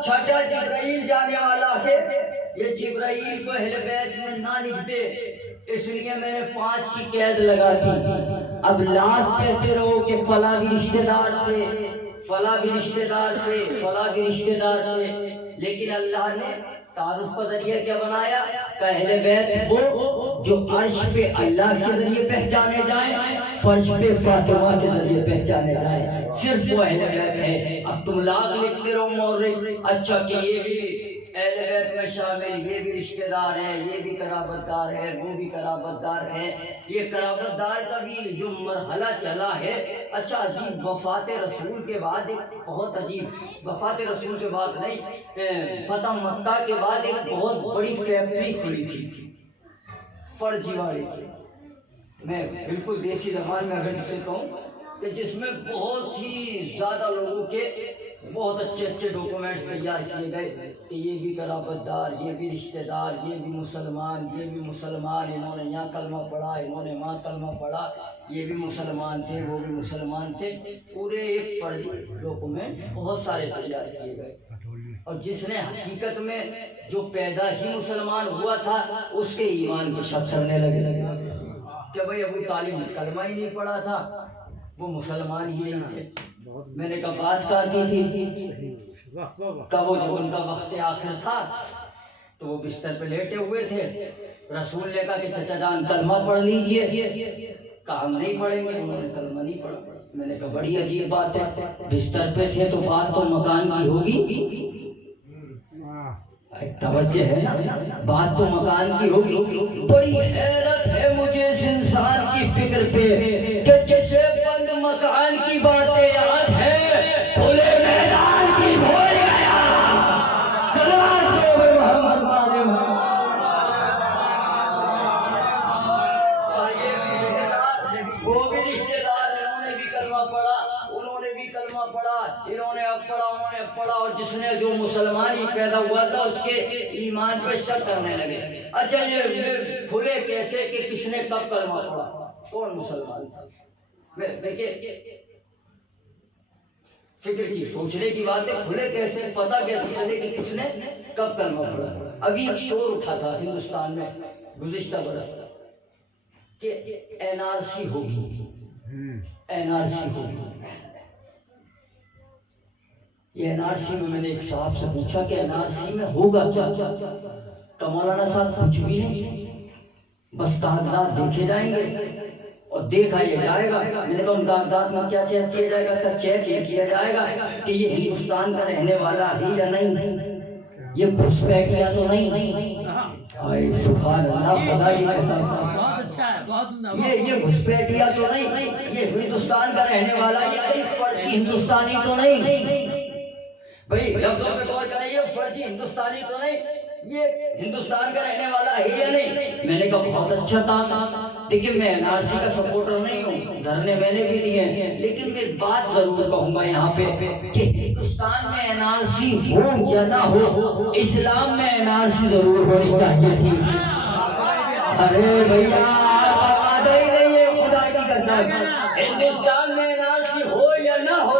چھٹا جبرائیل جانے والا ہے. یہ جبرائیل کو اہل بیت میں نہ لکھتے اس لیے میں نے 5 کی قید لگا دی. اب لاکھ کہتے رہو کہ فلاں بھی رشتہ دار تھے, فلاں بھی رشتہ دار تھے, فلاں بھی رشتہ دار تھے, لیکن اللہ نے تعارف کا ذریعہ کیا بنایا کہ اہل بیت وہ جو عرش پہ اللہ کے ذریعے پہچانے جائیں, فرش پہ فاطمہ کے ذریعے پہچانے جائیں. صرف وہ اہل بیت ہے. اب تم لاکھ لکھتے رہو مورخ, اچھا کہ یہ بھی اہل بیت میں شامل, یہ بھی رشتہ دار ہے, یہ بھی قرابت دار ہے, وہ بھی قرابت دار ہے. یہ قرابت دار کا بھی جو مرحلہ چلا ہے, اچھا عجیب وفات رسول کے بعد, ایک بہت عجیب وفات رسول کے بعد نہیں, فتح مکہ کے بعد ایک بہت بڑی فیکٹری کھلی تھی فرجی واڑی کی. میں بالکل دیسی زبان میں اگر کہتا ہوں کہ جس میں بہت ہی زیادہ لوگوں کے بہت اچھے ڈاکومنٹس تیار کیے گئے کہ یہ بھی قرابت دار, یہ بھی رشتہ دار, یہ بھی مسلمان, یہ بھی مسلمان, انہوں نے یہاں کلمہ پڑھا, انہوں نے وہاں کلمہ پڑھا, یہ بھی مسلمان تھے, وہ بھی مسلمان تھے. پورے ایک فرضی ڈاکومنٹ بہت سارے تیار کیے گئے. اور جس نے حقیقت میں جو پیدا ہی مسلمان ہوا تھا اس کے ایمان کو شک کرنے لگے کہ بھئی ابو طالب نے کلمہ ہی نہیں پڑھا تھا, وہ مسلمان ہی نہیں تھے. میں نے کہا بات کہا کی تھی کہ وہ جب ان کا وقت آخر تھا تو وہ بستر پہ لیٹے ہوئے تھے. رسول نے کہا کہ چچا جان کلمہ پڑھ لیجئے. کہا ہم نہیں پڑھیں گے. انہوں نے کلمہ نہیں پڑھا. میں نے کہا بڑی عجیب بات ہے, بستر پہ تھے تو بات تو مکان کی ہوگی, توجہ ہے نا, بات تو مکان کی ہوگی. بڑی حیرت ہے مجھے اس انسان کی فکر پہ کہ جسے بند مکان کی باتیں یاد ہے کھلے میدان کی بھول گیا. صلوات پڑھو محمد والے محمد. وہ بھی رشتے دار, انہوں نے بھی کلمہ پڑھا, انہوں نے بھی کلمہ پڑھا, انہوں نے اب پڑھا, انہوں نے پڑھا, اور جس نے جو مسلمان ہی پیدا ہوا تھا اس کے ایمان پہ شک کرنے لگے. اچھا یہ کھلے کیسے کہ کس نے کب کلمہ پڑھا, کون مسلمان تھا. دیکھیں فکر کی سوچنے کی بات ہے, کھلے کیسے, پتہ کیسے چلے کہ کس نے کب کلمہ پڑھا. ابھی ایک شور اٹھا تھا ہندوستان میں گزشتہ برس کہ این آر سی ہوگی, این آر سی ہوگی. یہ این آر سی میں نے ایک صاحب سے پوچھا کہ این آر سی میں ہوگا کیا. تو مولانا صاحب کچھ بھی نہیں, بس کاغذات دیکھے جائیں گے اور دیکھا یہ جائے گا. میں نے کہا ان کاغذات میں کیا چیک کیا جائے گا؟ چیک یہ کیا جائے گا کہ یہ ہندوستان کا رہنے والا ہی یا نہیں, یہ گھسپیٹیا تو نہیں. سبحان اللہ, خدا کی قسم, یہ گھسپیٹیا تو نہیں, یہ ہندوستان کا رہنے والا, یہ کوئی فرضی ہندوستانی تو نہیں. بھائی لفظوں پہ غور کریں, یہ فرضی ہندوستانی تو نہیں, یہ ہندوستان کا رہنے والا ہے یا نہیں. میں نے کہا بہت اچھا کام. لیکن میں این آر سی کا سپورٹر نہیں ہوں, دھرنے میں نے بھی دیے ہیں, لیکن میں بات ضرور کہوں گا یہاں پہ کہ ہندوستان میں این آر سی ہو یا نہ ہو, اسلام میں این آر سی ضرور ہونی چاہیے تھی. ارے بھیا آدھا ہی نہیں ہے, خدا کی قسم. ہندوستان میں این آر سی ہو یا نہ ہو,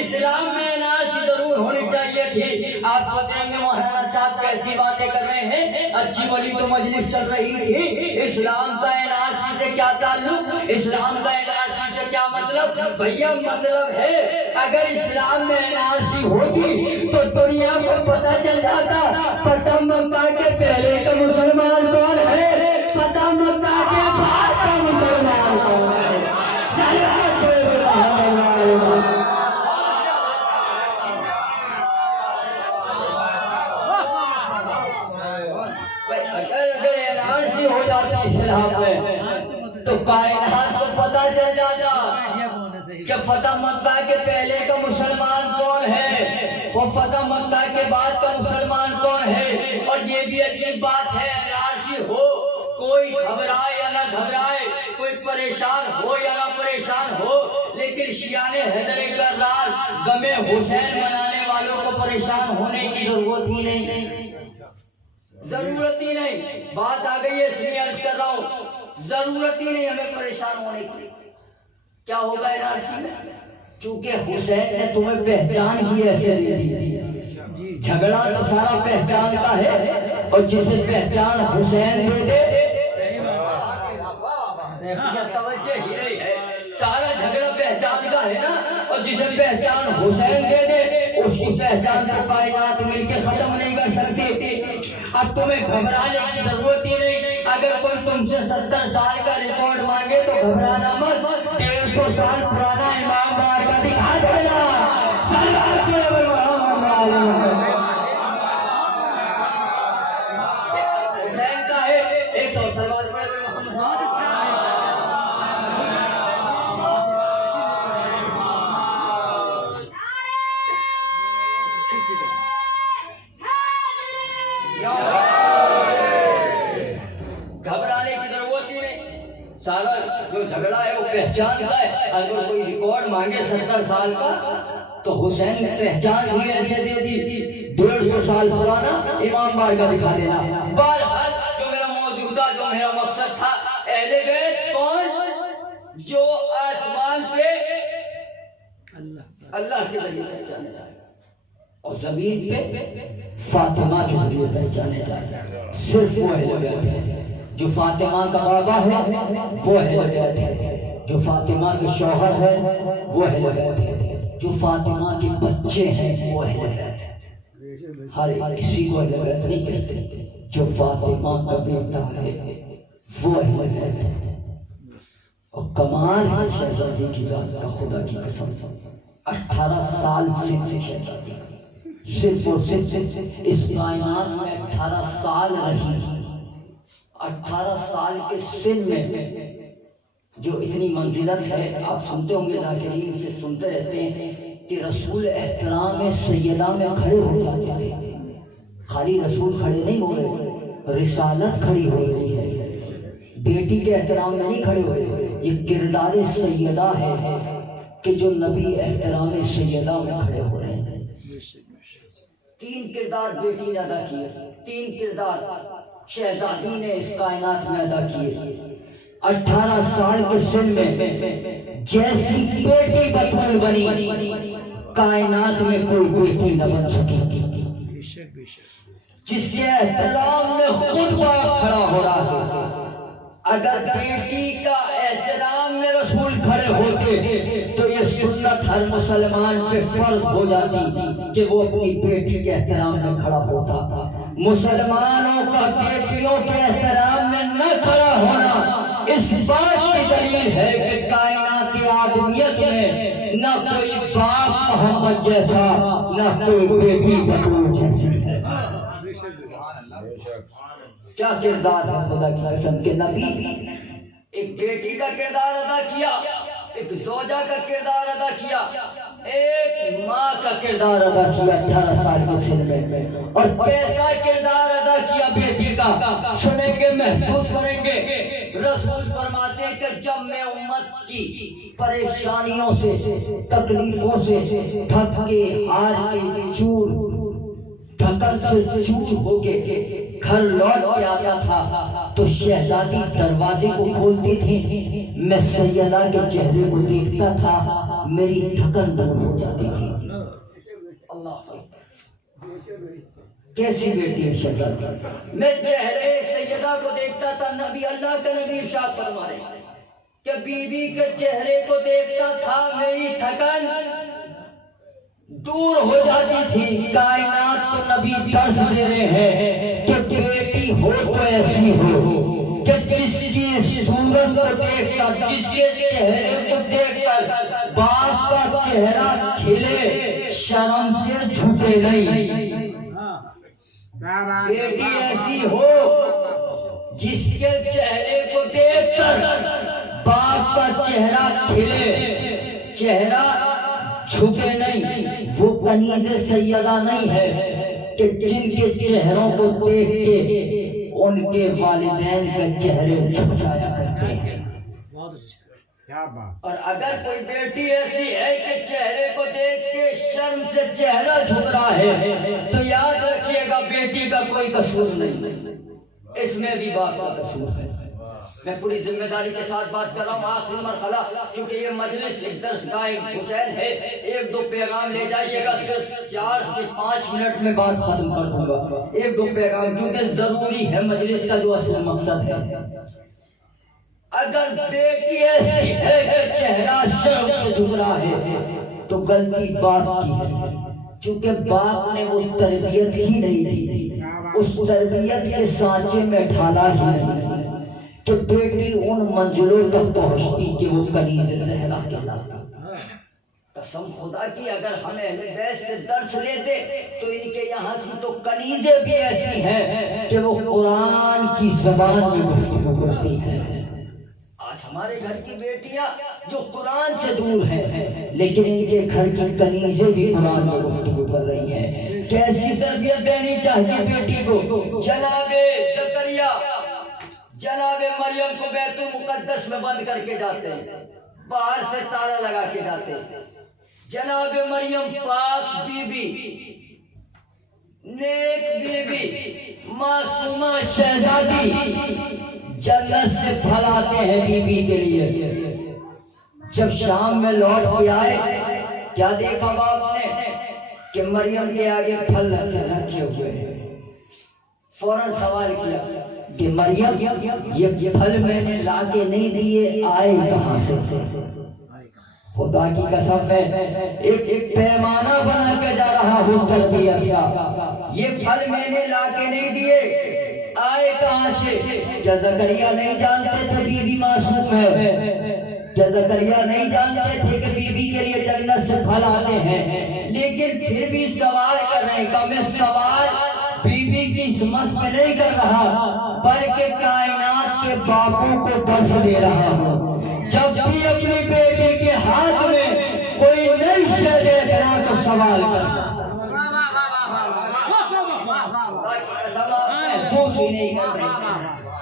اسلام میں این آر سی ضرور ہونی چاہیے تھی. آپ سوچیں گے مولانا صاحب کیسی باتیں کر رہے ہیں, اچھی بلی تو مجلس چل رہی تھی. اسلام کا این آر سی سے کیا تعلق, اسلام کا این آر سی سے کیا مطلب؟ بھیا مطلب ہے اگر اسلام میں این آر سی ہوتی تو دنیا کو پتہ چل جاتا فتح مکہ کے پہلے کا مسلمان کون ہے, فتح مکہ کے بعد کا مسلمان پتا چل جاتا کہ فتح مکہ کے پہلے کا مسلمان کون ہے، وہ فتح مکہ کے بعد کا مسلمان کون ہے۔ اور یہ بھی عجیب بات ہے، عراشی ہو کوئی گھبرائے یا نہ گھبرائے، کوئی پریشان ہو یا نہ پریشان ہو، لیکن شیعہ حیدر کرار غم حسین منانے والوں کو پریشان ہونے کی ضرورت ہی نہیں، ضرورت ہی نہیں۔ بات آ گئی ہے اس لیے عرض کر رہا ہوں، ضرورت ہی نہیں ہمیں پریشان ہونے کی۔ کیا ہوگا عراشی میں؟ چونکہ حسین نے تمہیں پہچان ہی ایسے دے دی، جھگڑا تو سارا پہچان کا ہے، اور جسے پہچان حسین دے دے توجہ ہی نہیں ہے، سارا جھگڑا پہچان کا ہے نا، اور جسے پہچان حسین دے دے اس کی پہچان کو کائنات مل کے ختم نہیں کر سکتی۔ اب تمہیں گھبرانے کی ضرورت ہی نہیں، اگر کوئی تم سے 70 سال کا ریکارڈ مانگے تو گھبرانا مت، 150 سال پرانا امام باہر کا دکھا دینا۔ حسین کا ہے 100 سلوات پڑھ محمد۔ گھبرانے کی ضرورت ہی نہیں، سارا جو جھگڑا ہے وہ پہچان کا ہے۔ اگر کوئی ریکارڈ مانگے 70 سال کا تو حسین نے پہچان ہی ایسے دے دی، 150 سال پرانا امام باہر کا دکھا دینا۔ بہرحال جو میرا موجودہ جو میرا مقصد تھا، اہل بیت کون؟ جو آسمان پہ اللہ کے ذریعے پہچانے جائے اور زمین پہ فاطمہ کے ذریعے پہچانے جائے۔ صرف وہ اہل بیت ہے جو فاطمہ کا بابا ہے، وہ اہل بیت ہے جو فاطمہ کے شوہر ہے، وہ اہل بیت ہے جو فاطمہ کے بچے ہیں، وہ اہل بیت ہے۔ ہر ایک کسی کو اہل بیت نہیں کہتے، جو فاطمہ کا بیٹا ہے وہ اہل بیت ہے۔ اور کمال ہے شہزادی کی ذات کا، خدا کی قسم 18 سال سے شہزادی صرف اور صرف اس کائنات میں 18 سال رہی، 18 سال کے سن میں جو اتنی منزلت ہے۔ آپ سنتے ہوں گے، ذاکرین سے سنتے رہتے ہیں کہ رسول احترام سیدہ میں کھڑے ہو جاتے تھے۔ خالی رسول کھڑے نہیں ہو رہے، رسالت کھڑی ہو رہی ہے، بیٹی کے احترام میں نہیں کھڑے ہو رہے۔ یہ کردار سیدہ ہے کہ جو نبی احترام سیدہ میں کھڑے ہو رہے ہیں۔ 3 کردار بیٹی نے ادا کیے، 3 کردار شہزادی نے اس کائنات میں ادا کیے۔ 18 سال کے سن میں جیسی بیٹی بطول بنی، کائنات میں کوئی بیٹی نہ بن سکی۔ جس کے احترام میں خود باپ کھڑا ہو رہا ہے۔ اگر بیٹی کا احترام میں رسول کھڑے ہوتے تو یہ سنت ہر مسلمان پہ فرض ہو جاتی کہ وہ اپنی بیٹی کے احترام میں کھڑا ہوتا۔ مسلمانوں کا بیٹیوں کے احترام میں نہ کھڑا ہونا اس بات کی دلیل ہے کہ کائنات آدمیت میں نہ کوئی باپ محمد جیسا، نہ کوئی بیٹی بطول جیسی ہے۔ کیا کردار ہے خدا کی قسم کے نبی، ایک بیٹی کا کردار ادا کیا، ایک زوجہ کا کردار ادا کیا، ایک ماں کا کردار ادا کیا 18 سال کے سن میں، اور کیسا کردار ادا کیا بیٹی کا سنیں گے، محسوس کریں گے۔ رسول فرماتے ہیں کہ جب میں امت کی پریشانیوں سے، تکلیفوں سے تھک کے، ہار کے، چور تھکن سے چور ہو کے گھر لوٹ کے آتا تھا تو شہزادی دروازے کو کھولتی تھی، میں سیدہ کے چہرے کو دیکھتا تھا، میری تھکن دور ہو جاتی تھی۔ اللہ کیسی بیٹی ہے شہزادی، میں چہرے سیدہ کو دیکھتا تھا، نبی اللہ کا نبی ارشاد فرما رہے ہیں کہ بیوی کے چہرے کو دیکھتا تھا، میری تھکن دور ہو جاتی تھی۔ کائنات کو نبی درس دے رہے ہیں کہ بیٹی ہو تو ایسی ہو کہ جس کی صورت کو دیکھ کر، جس کے چہرے کو دیکھ کر باپ کا چہرہ کھلے، شرم سے جھکے نہیں۔ بیٹی ایسی ہو جس کے چہرے کو دیکھ کر باپ کا چہرہ کھلے، چہرہ جھکے نہیں، وہ کنیز سیدہ نہیں ہے کہ جن کے چہروں کو دیکھ کے ان کے والدین کے چہرے جھک جایا کرتے ہیں۔ اور اگر کوئی بیٹی ایسی ہے کہ چہرے کو دیکھ کے شرم سے چہرہ جھک رہا ہے تو یاد رکھیے گا بیٹی کا کوئی قصور نہیں، اس میں بھی باپ کا قصور ہے۔ میں پوری ذمہ داری کے ساتھ بات کر رہا ہوں۔ آخری مرحلہ، کیونکہ یہ مجلس ایک درس کا ایک حسین ہے، ایک دو پیغام لے جائیے گا، صرف 4 سے 5 منٹ میں بات ختم کر دوں گا۔ ایک دو پیغام کیونکہ ضروری ہے مجلس کا جو اصل مقصد ہے۔ اگر بیٹی ایسی ہے کہ چہرہ شرم سے جھک رہا ہے تو غلطی باپ کی ہے، چونکہ باپ نے وہ تربیت ہی نہیں دی، اس تربیت کے سانچے میں ڈھالا ہی نہیں کہ بیٹی ان منزلوں تک پہنچتی کہ وہ کنیز زہرا کہلاتی۔ قسم خدا کی اگر ہمیں اہل بیت سے درس لیتے تو ان کے یہاں کی تو کنیزیں بھی ایسی ہیں کہ وہ قرآن کی زبان میں گفتگو کرتی ہیں۔ آج ہمارے گھر کی بیٹیاں جو قرآن سے دور ہیں لیکن ان کے گھر کی کنیزیں بھی قرآن میں گفتگو کر رہی ہیں۔ کیسی تربیت دینی چاہیے بیٹی کو؟ جناب زکریا جناب مریم کو بیت المقدس میں بند کر کے جاتے ہیں، باہر سے تالا لگا کے جاتے ہیں۔ جناب مریم پاک بی بی، نیک بی بی، معصومہ شہزادی، جنت سے پھل آتے ہیں بی بی کے لیے۔ جب شام میں لوٹ کے آئے کیا دیکھا باپ نے کہ مریم کے آگے پھل رکھے ہوئے ہیں۔ فوراً سوال کیا کہ مریم یہ پھل میں نے لا کے نہیں دیے، آئے کہاں سے؟ خدا کی قسم ہے ایک پیمانہ بنا کے جا رہا ہوں تربیت کا، یہ پھل میں نے لا کے نہیں دیے، آئے کہاں سے؟ کیا زکریا نہیں جانتے تھے بی بی معصوم ہے؟ کیا زکریا نہیں جانتے تھے کہ بی بی کے لیے جنت سے پھل آتے ہیں؟ لیکن پھر بھی سوال کر رہے ہیں کہ میں سوال بی بی کی عصمت میں نہیں کر رہا بلکہ کائنات کے باپوں کو درس دے رہا ہوں۔ جب بھی اپنی بیٹی کے ہاتھ میں کوئی نئی شے دیکھنا تو سوال کرنا، محفوظ ہی نہیں کر رہے۔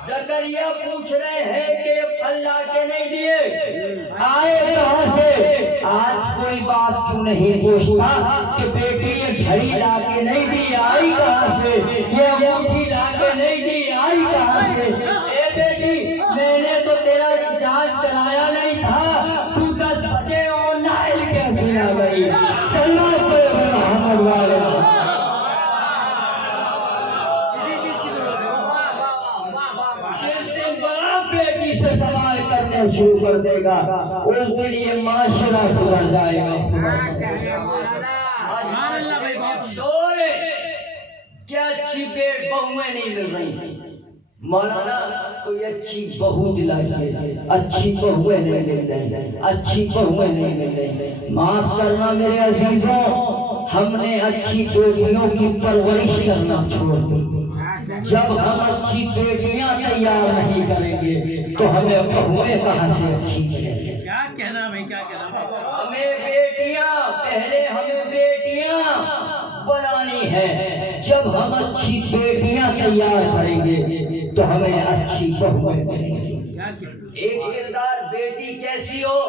زکریا پوچھ رہے ہیں کہ یہ پھل لا کے نہیں دیے، آئے کہاں سے؟ آج کوئی بات کیوں نہیں پوچھتا کہ بیٹی یہ گھڑی لا کے نہیں دی، آئی کہاں سے؟ یہ انگوٹھی لا کے نہیں دی، آئی کہاں سے؟ اے بیٹی میں نے تو تیرا ریچارج کرایا نہیں تھا، تو 10 بجے آن لائن کیسے آ گئی؟ چلو محمد والے سے سوال کرنے شروع کر دے گا اس دن یہ معاشرہ سدھر جائے گا۔ کیا اچھی بہویں نہیں مل رہی؟ مولانا کوئی اچھی بہو دلائیے، اچھی بہویں نہیں مل رہی، اچھی بہویں نہیں مل رہی۔ معاف کرنا میرے عزیزوں، ہم نے اچھی بیٹیوں کی پرورش کرنا چھوڑ دی۔ جب ہم اچھی بیٹیاں تیار نہیں کریں گے تو ہمیں بہویں کہاں سے اچھی ملیں گی؟ کیا کہنا بھائی، کیا کہنا؟ ہمیں بیٹیاں پہلے ہمیں بیٹیاں بنانی ہے، جب ہم اچھی بیٹیاں تیار کریں گے تو ہمیں اچھی بہویں ملیں گی۔ ایک کردار بیٹی کیسی ہو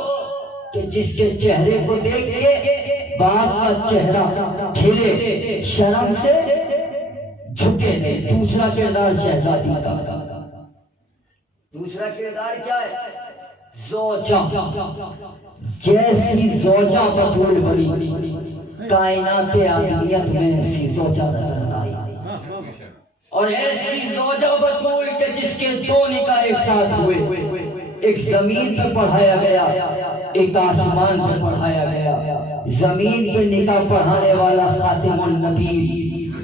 کہ جس کے چہرے کو دیکھ کے باپ کا چہرہ کھلے، شرم سے جھکے نہیں۔ دوسرا کردار شہزادی کا، دوسرا کردار کیا ہے؟ زوجہ، جیسی زوجہ بطول بنی کائنات آدمیت میں ایسی زوجہ نظر آئی، اور ایسی زوجہ بطول کے جس کے 2 نکاح ایک ساتھ ہوئے، ایک زمین پہ پڑھایا گیا، ایک آسمان پہ پڑھایا گیا۔ زمین پہ نکاح پڑھانے والا خاتم النبی،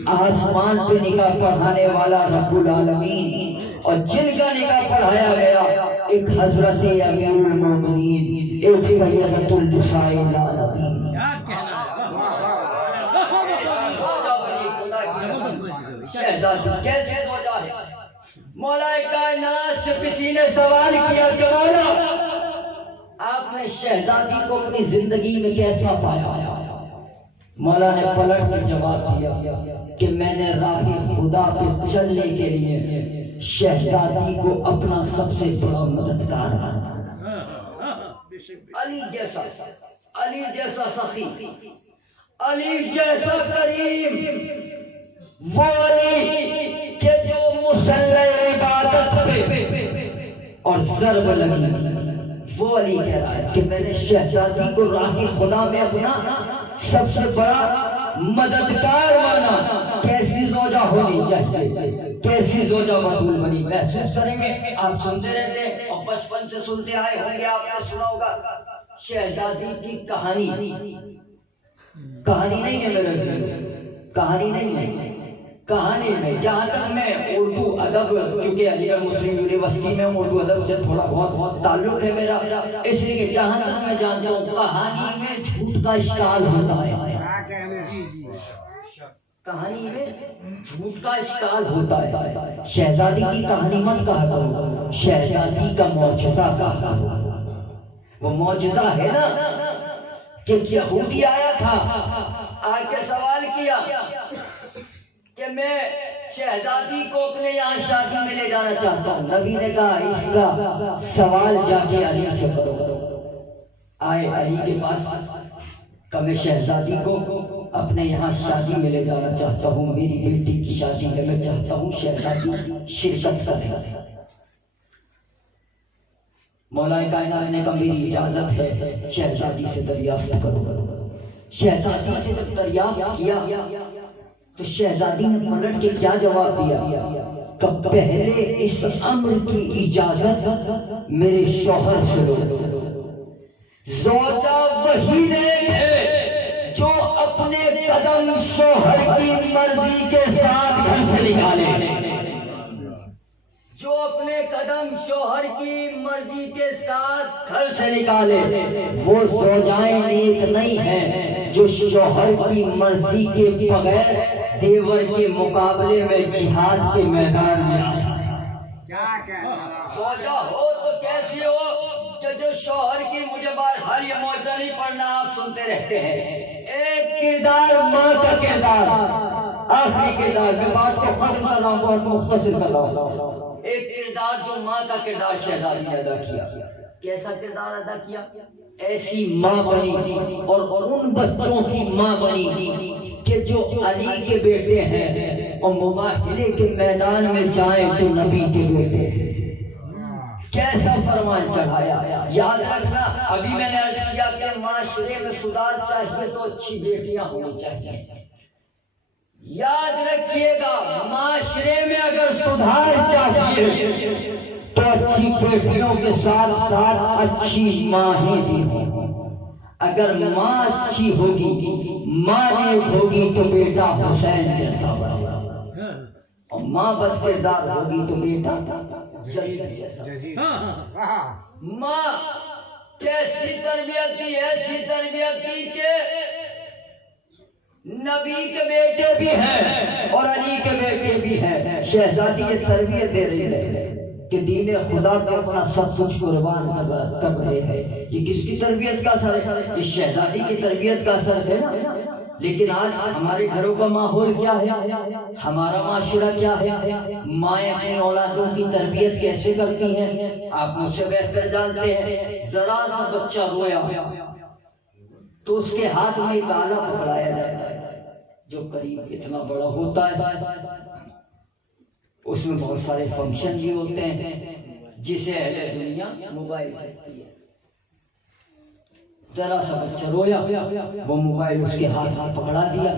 آسمان پہ نکاح پڑھانے والا رب العالمین، اور جن کا نکاح پڑھایا گیا ایک حضرت امیر المومنین، ایک سیدۃ النساء العالمین۔ شہزادی کیسے زوجہ ہے؟ مولا کائنات سے کسی نے سوال کیا کہ مولا آپ نے شہزادی کو اپنی زندگی میں کیسا پایا؟ مولا نے پلٹ کے جواب دیا کہ میں نے راہ خدا پہ چلنے کے لیے شہزادی کو اپنا سب سے بڑا مددگار مانا۔ علی جیسا سخی، علی جیسا کریم، وہ علی کہ جو مسلح عبادت پہ اور ضرب لگی، وہ علی کہہ رہا ہے کہ میں نے شہزادی کو راہ خدا میں اپنا سب سے بڑا مددگار مانا۔ کیسی زوجہ ہونی چاہیے، کیسی زوجہ بطول بنی، محسوس کریں گے۔ آپ سنتے رہتے ہیں اور بچپن سے سنتے آئے ہوں گے، آپ نے سنا ہوگا شہزادی کی کہانی نہیں ہے میرے سے، کہانی نہیں ہے، کہانی نہیں۔ جہاں تک میں اردو ادب، چونکہ علی گڑھ مسلم یونیورسٹی میں اردو ادب سے تھوڑا بہت تعلق ہے میرا، اس لیے کہ جہاں تک میں جانتا ہوں کہانی میں جھوٹ کا اشکال ہوتا ہے، کہانی میں جھوٹ کا اشکال ہوتا ہے۔ شہزادی کی کہانی مت کہا کرو، شہزادی کا معجزہ کہا کرو۔ وہ معجزہ ہے نا کہ یہودی آیا تھا، آ کے سوال کیا کہ میں شہزادی کو اپنے یہاں شادی میں لے جانا چاہتا ہوں۔ نبی نے کہا اس کا سوال جا کے علی سے کرو۔ آئے علی کے پاس کہ میں شہزادی کو اپنے یہاں شادی میں لے جانا چاہتا ہوں، میری بیٹی کی شادی میں میں چاہتا ہوں شہزادی شرکت کرے۔ مولا کائنات نے کہا میری اجازت ہے، شہزادی سے دریافت کرو۔ شہزادی سے دریافت کیا تو شہزادی نے پلٹ کے کیا جواب دیا کہ پہلے اس امر کی اجازت میرے شوہر سے لو۔ زوجہ وہی ہے جو اپنے قدم شوہر کی مرضی کے ساتھ گھر سے نکالے، جو اپنے قدم شوہر کی مرضی کے ساتھ گھر سے نکالے۔ وہ زوجائیں نیک نہیں ہیں جو شوہر کی مرضی کے بغیر دیور کے مقابلے میں جہاد کے میدان میں آ جائے۔ زوجہ ہو تو کیسی ہو کہ جو شوہر کی، مجھے ہر یہ معجزہ نہیں پڑھنا، آپ سنتے رہتے ہیں۔ ایک کردار ماں کا کردار، آخری کردار، میں بات کو ختم کر رہا ہوں، بہت مختصر کر رہا ہوں۔ ایک کردار جو ماں کا کردار شہزادی نے ادا کیا۔ کیسا کردار ادا کیا؟ ایسی ماں بنی اور ان بچوں کی ماں بنی کہ جو علی کے بیٹے ہیں اور مباہلے کے میدان میں جائیں تو نبی کے بیٹے ہیں۔ کیسا فرمان چڑھایا! یاد رکھنا، ابھی میں نے عرض کیا کہ معاشرے میں سدھار چاہیے تو اچھی بیٹیاں ہونی چاہیے۔ یاد رکھیے گا، معاشرے میں اگر سدھار چاہیے تو اچھی بیٹیوں کے ساتھ ساتھ اچھی ماں بھی ہوں۔ اگر ماں اچھی ہوگی، ماں نیک ہوگی تو بیٹا حسین جیسا ہوگا، اور ماں بد کردار ہوگی تو بیٹا جلیل جیسا۔ ماں کیسی تربیت دی، ایسی تربیت دی کہ نبی کے بیٹے بھی ہیں اور علی کے بیٹے بھی ہیں۔ شہزادی یہ تربیت دے رہی ہے کہ دین خدا پہ اپنا سب کچھ قربان کر رہے ہیں۔ یہ کس کی تربیت کا اثر ہے؟ اس شہزادی کی تربیت کا اثر ہے نا۔ لیکن آج ہمارے گھروں کا ماحول کیا ہے، ہمارا معاشرہ کیا ہے؟ مائیں اپنی اولادوں کی تربیت کیسے کرتی ہیں آپ مجھ سے بہتر جانتے ہیں۔ ذرا سا بچہ رویا تو اس کے ہاتھ میں ایک آلہ پکڑایا جاتا ہے جو قریب اتنا بڑا ہوتا ہے، اس میں بہت سارے فنکشن بھی ہوتے ہیں جسے اہل دنیا موبائل کہتی ہے۔ ذرا سا بچہ رویا، وہ موبائل اس کے ہاتھ میں پکڑا دیا،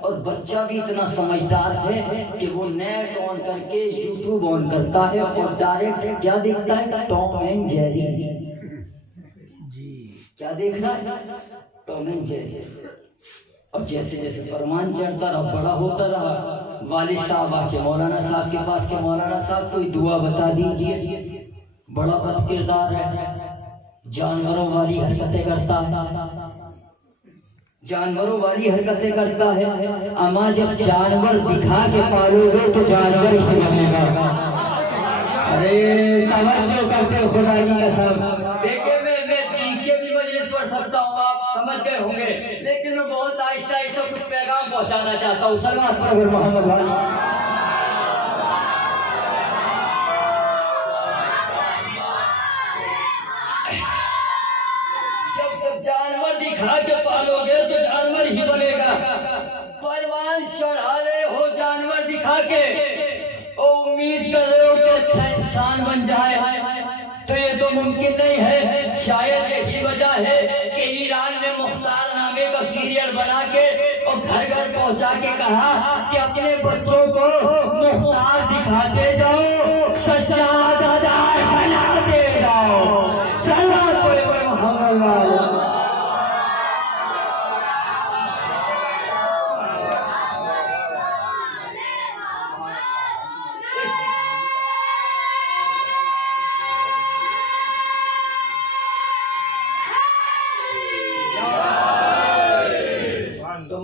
اور بچہ بھی اتنا سمجھدار ہے کہ وہ نیٹ آن کر کے یوٹیوب آن کرتا ہے اور ڈائریکٹ کیا دیکھتا ہے؟ ٹام اینڈ جیری۔ کیا دیکھ رہا ہے؟ ٹام اینڈ جیری۔ اور جیسے جیسے فرمان چڑھتا رہا، بڑا ہوتا رہا، والد صاحب آ کے مولانا صاحب کے پاس کہ مولانا صاحب کوئی دعا بتا دیجئے، بڑا بد کردار ہے، جانوروں والی حرکتیں کرتا ہے، جانوروں والی حرکتیں کرتا ہے۔ اما جب جانور دکھا کے پالو گے تو جانور ہی بنے گا۔ ارے توجہ کرتے خدا کی قسم، دیکھیں میں چیخ سمجھ گئے ہوں گے، لیکن میں بہت آہستہ آہستہ کچھ پیغام پہنچانا چاہتا ہوں۔ صلوات پر محمد بھائی۔ جب جانور دکھا کے پالو گے تو جانور ہی بنے گا۔ پروان چڑھا رہے ہو جانور دکھا کے، امید کر رہے ہو کہ اچھا انسان بن جائے، تو یہ تو ممکن نہیں ہے۔ شاید یہی وجہ ہے کہ ایران نے مختار نامے کا سیریل بنا کے اور گھر گھر پہنچا کے کہا کہ اپنے بچوں کو مختار دکھاتے جاؤ، سچا آزادار بناتے جاؤ۔ صلوات پر محمد والے۔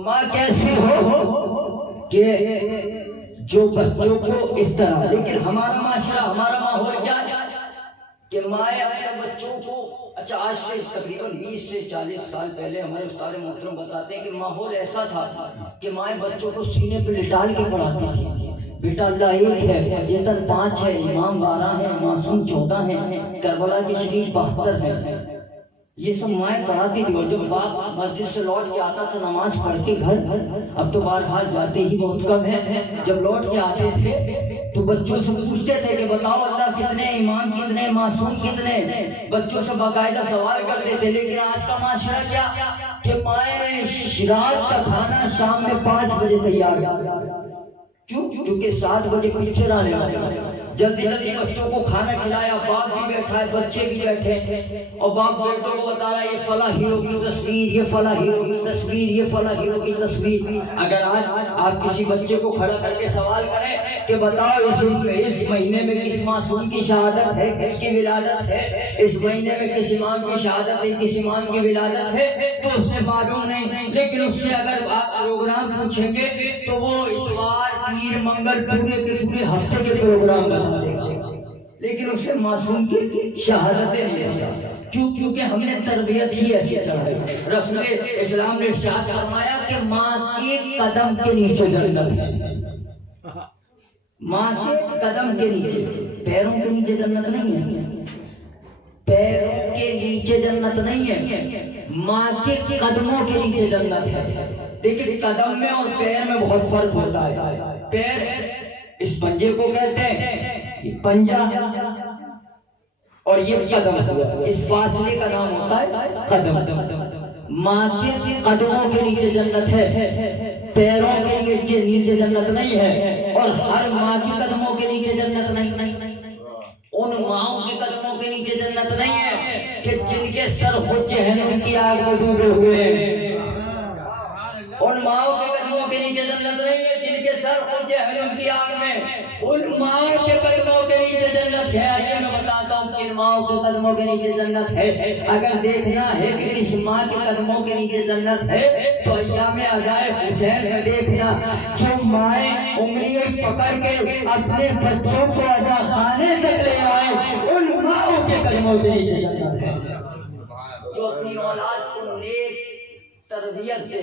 ماں کیسی ہو کہ جو بچوں کو اس طرح، لیکن ہمارا معاشرہ، ہمارا ماحول کیا ہے کہ مائیں اپنے بچوں کو، اچھا آج سے تقریباً 20 سے 40 سال پہلے ہمارے استاد محترم بتاتے ہیں کہ ماحول ایسا تھا کہ مائیں بچوں کو سینے پہ لٹال کے پڑھاتی تھی۔ بیٹا اللہ ایک ہے، جتن 5 ہے، امام 12 ہے، معصوم 14 ہے، کربلا کی شریف 72 ہے، یہ سب مائیں پڑھاتی تھی۔ اور جب باپ مسجد سے لوٹ کے آتا تھا نماز پڑھ کے گھر، اب تو بہرحال جاتے ہی بہت کم ہے، جب لوٹ کے آتے تھے تو بچوں سے پوچھتے تھے کہ بتاؤ اللہ کتنے، امام کتنے، معصوم کتنے، بچوں سے باقاعدہ سوال کرتے تھے۔ لیکن آج کا معاشرہ کیا کہ مائیں رات کا کھانا شام میں 5 بجے تیار، کیوں؟ کیونکہ 7 بجے ٹیچر آنے والے، جلدی جلدی بچوں کو کھانا کھلایا، باپ بھی بیٹھا ہے، بچے بھی بیٹھے، اور باپ بیٹوں کو بتا رہا ہے یہ فلاں ہیرو کی تصویر، یہ فلاں ہیرو کی تصویر، یہ فلاں ہیرو کی تصویر۔ اگر آج آپ کسی بچے کو کھڑا کر کے سوال کریں کہ بتاؤ اس مہینے میں کس معصوم کی شہادت ہے، کس کی ولادت ہے، اس مہینے میں کس امام کی شہادت ہے، کس امام کی ولادت ہے، تو اس سے معلوم نہیں۔ لیکن اس سے اگر آپ پروگرام پوچھیں گے تو وہ اتوار، پیر، منگل، پورے کے پورے ہفتے کے پروگرام بتا دیں گے، لیکن اس سے معصوم کی شہادتیں نہیں ہوتا۔ کیونکہ ہم نے تربیت ہی ایسی چڑھائی۔ رسول اسلام نے ارشاد فرمایا کہ ماں کے قدم کے نیچے جنت ہے، ماں کے قدم کے نیچے، پیروں کے نیچے جنت نہیں ہے، پیروں کے نیچے جنت نہیں ہے، ماں کے قدموں کے نیچے جنت ہے۔ لیکن قدم میں اور پیر میں بہت فرق ہوتا ہے۔ پیر اس پنجے کو کہتے ہیں، یہ پنجہ، اور یہ قدم ہوا، اس فاصلے کا نام ہوتا ہے قدم۔ ماں کے قدموں کے نیچے جنت ہے، پیروں کے نیچے جنت نہیں ہے، اور ہر ماں کے قدموں کے نیچے جنت نہیں۔ ان ماؤں کے قدموں کے نیچے جنت نہیں ہے کہ جن کے سر خود جہنم کی آگ میں ڈوبے ہوئے ہیں۔ ان ماؤں کے قدموں کے نیچے جنت نہیں ہے جن کے سر خود جہنم کی آگ میں، ان ماؤں کے قدموں کے نیچے جنت ہے۔ آئیے میں بتاتا ہوں کہ ماؤں کے قدموں کے نیچے جنت ہے۔ اگر دیکھنا ہے کہ کس ماں کے قدموں کے نیچے جنت ہے تو ایام عزائے حسین میں دیکھنا، جو مائیں انگلیاں پکڑ کے اپنے بچوں کو عزا خانے تک لے آئے، ان ماؤں کے قدموں کے نیچے جنت ہے۔ جو اپنی اولاد کو نیک تربیت دے،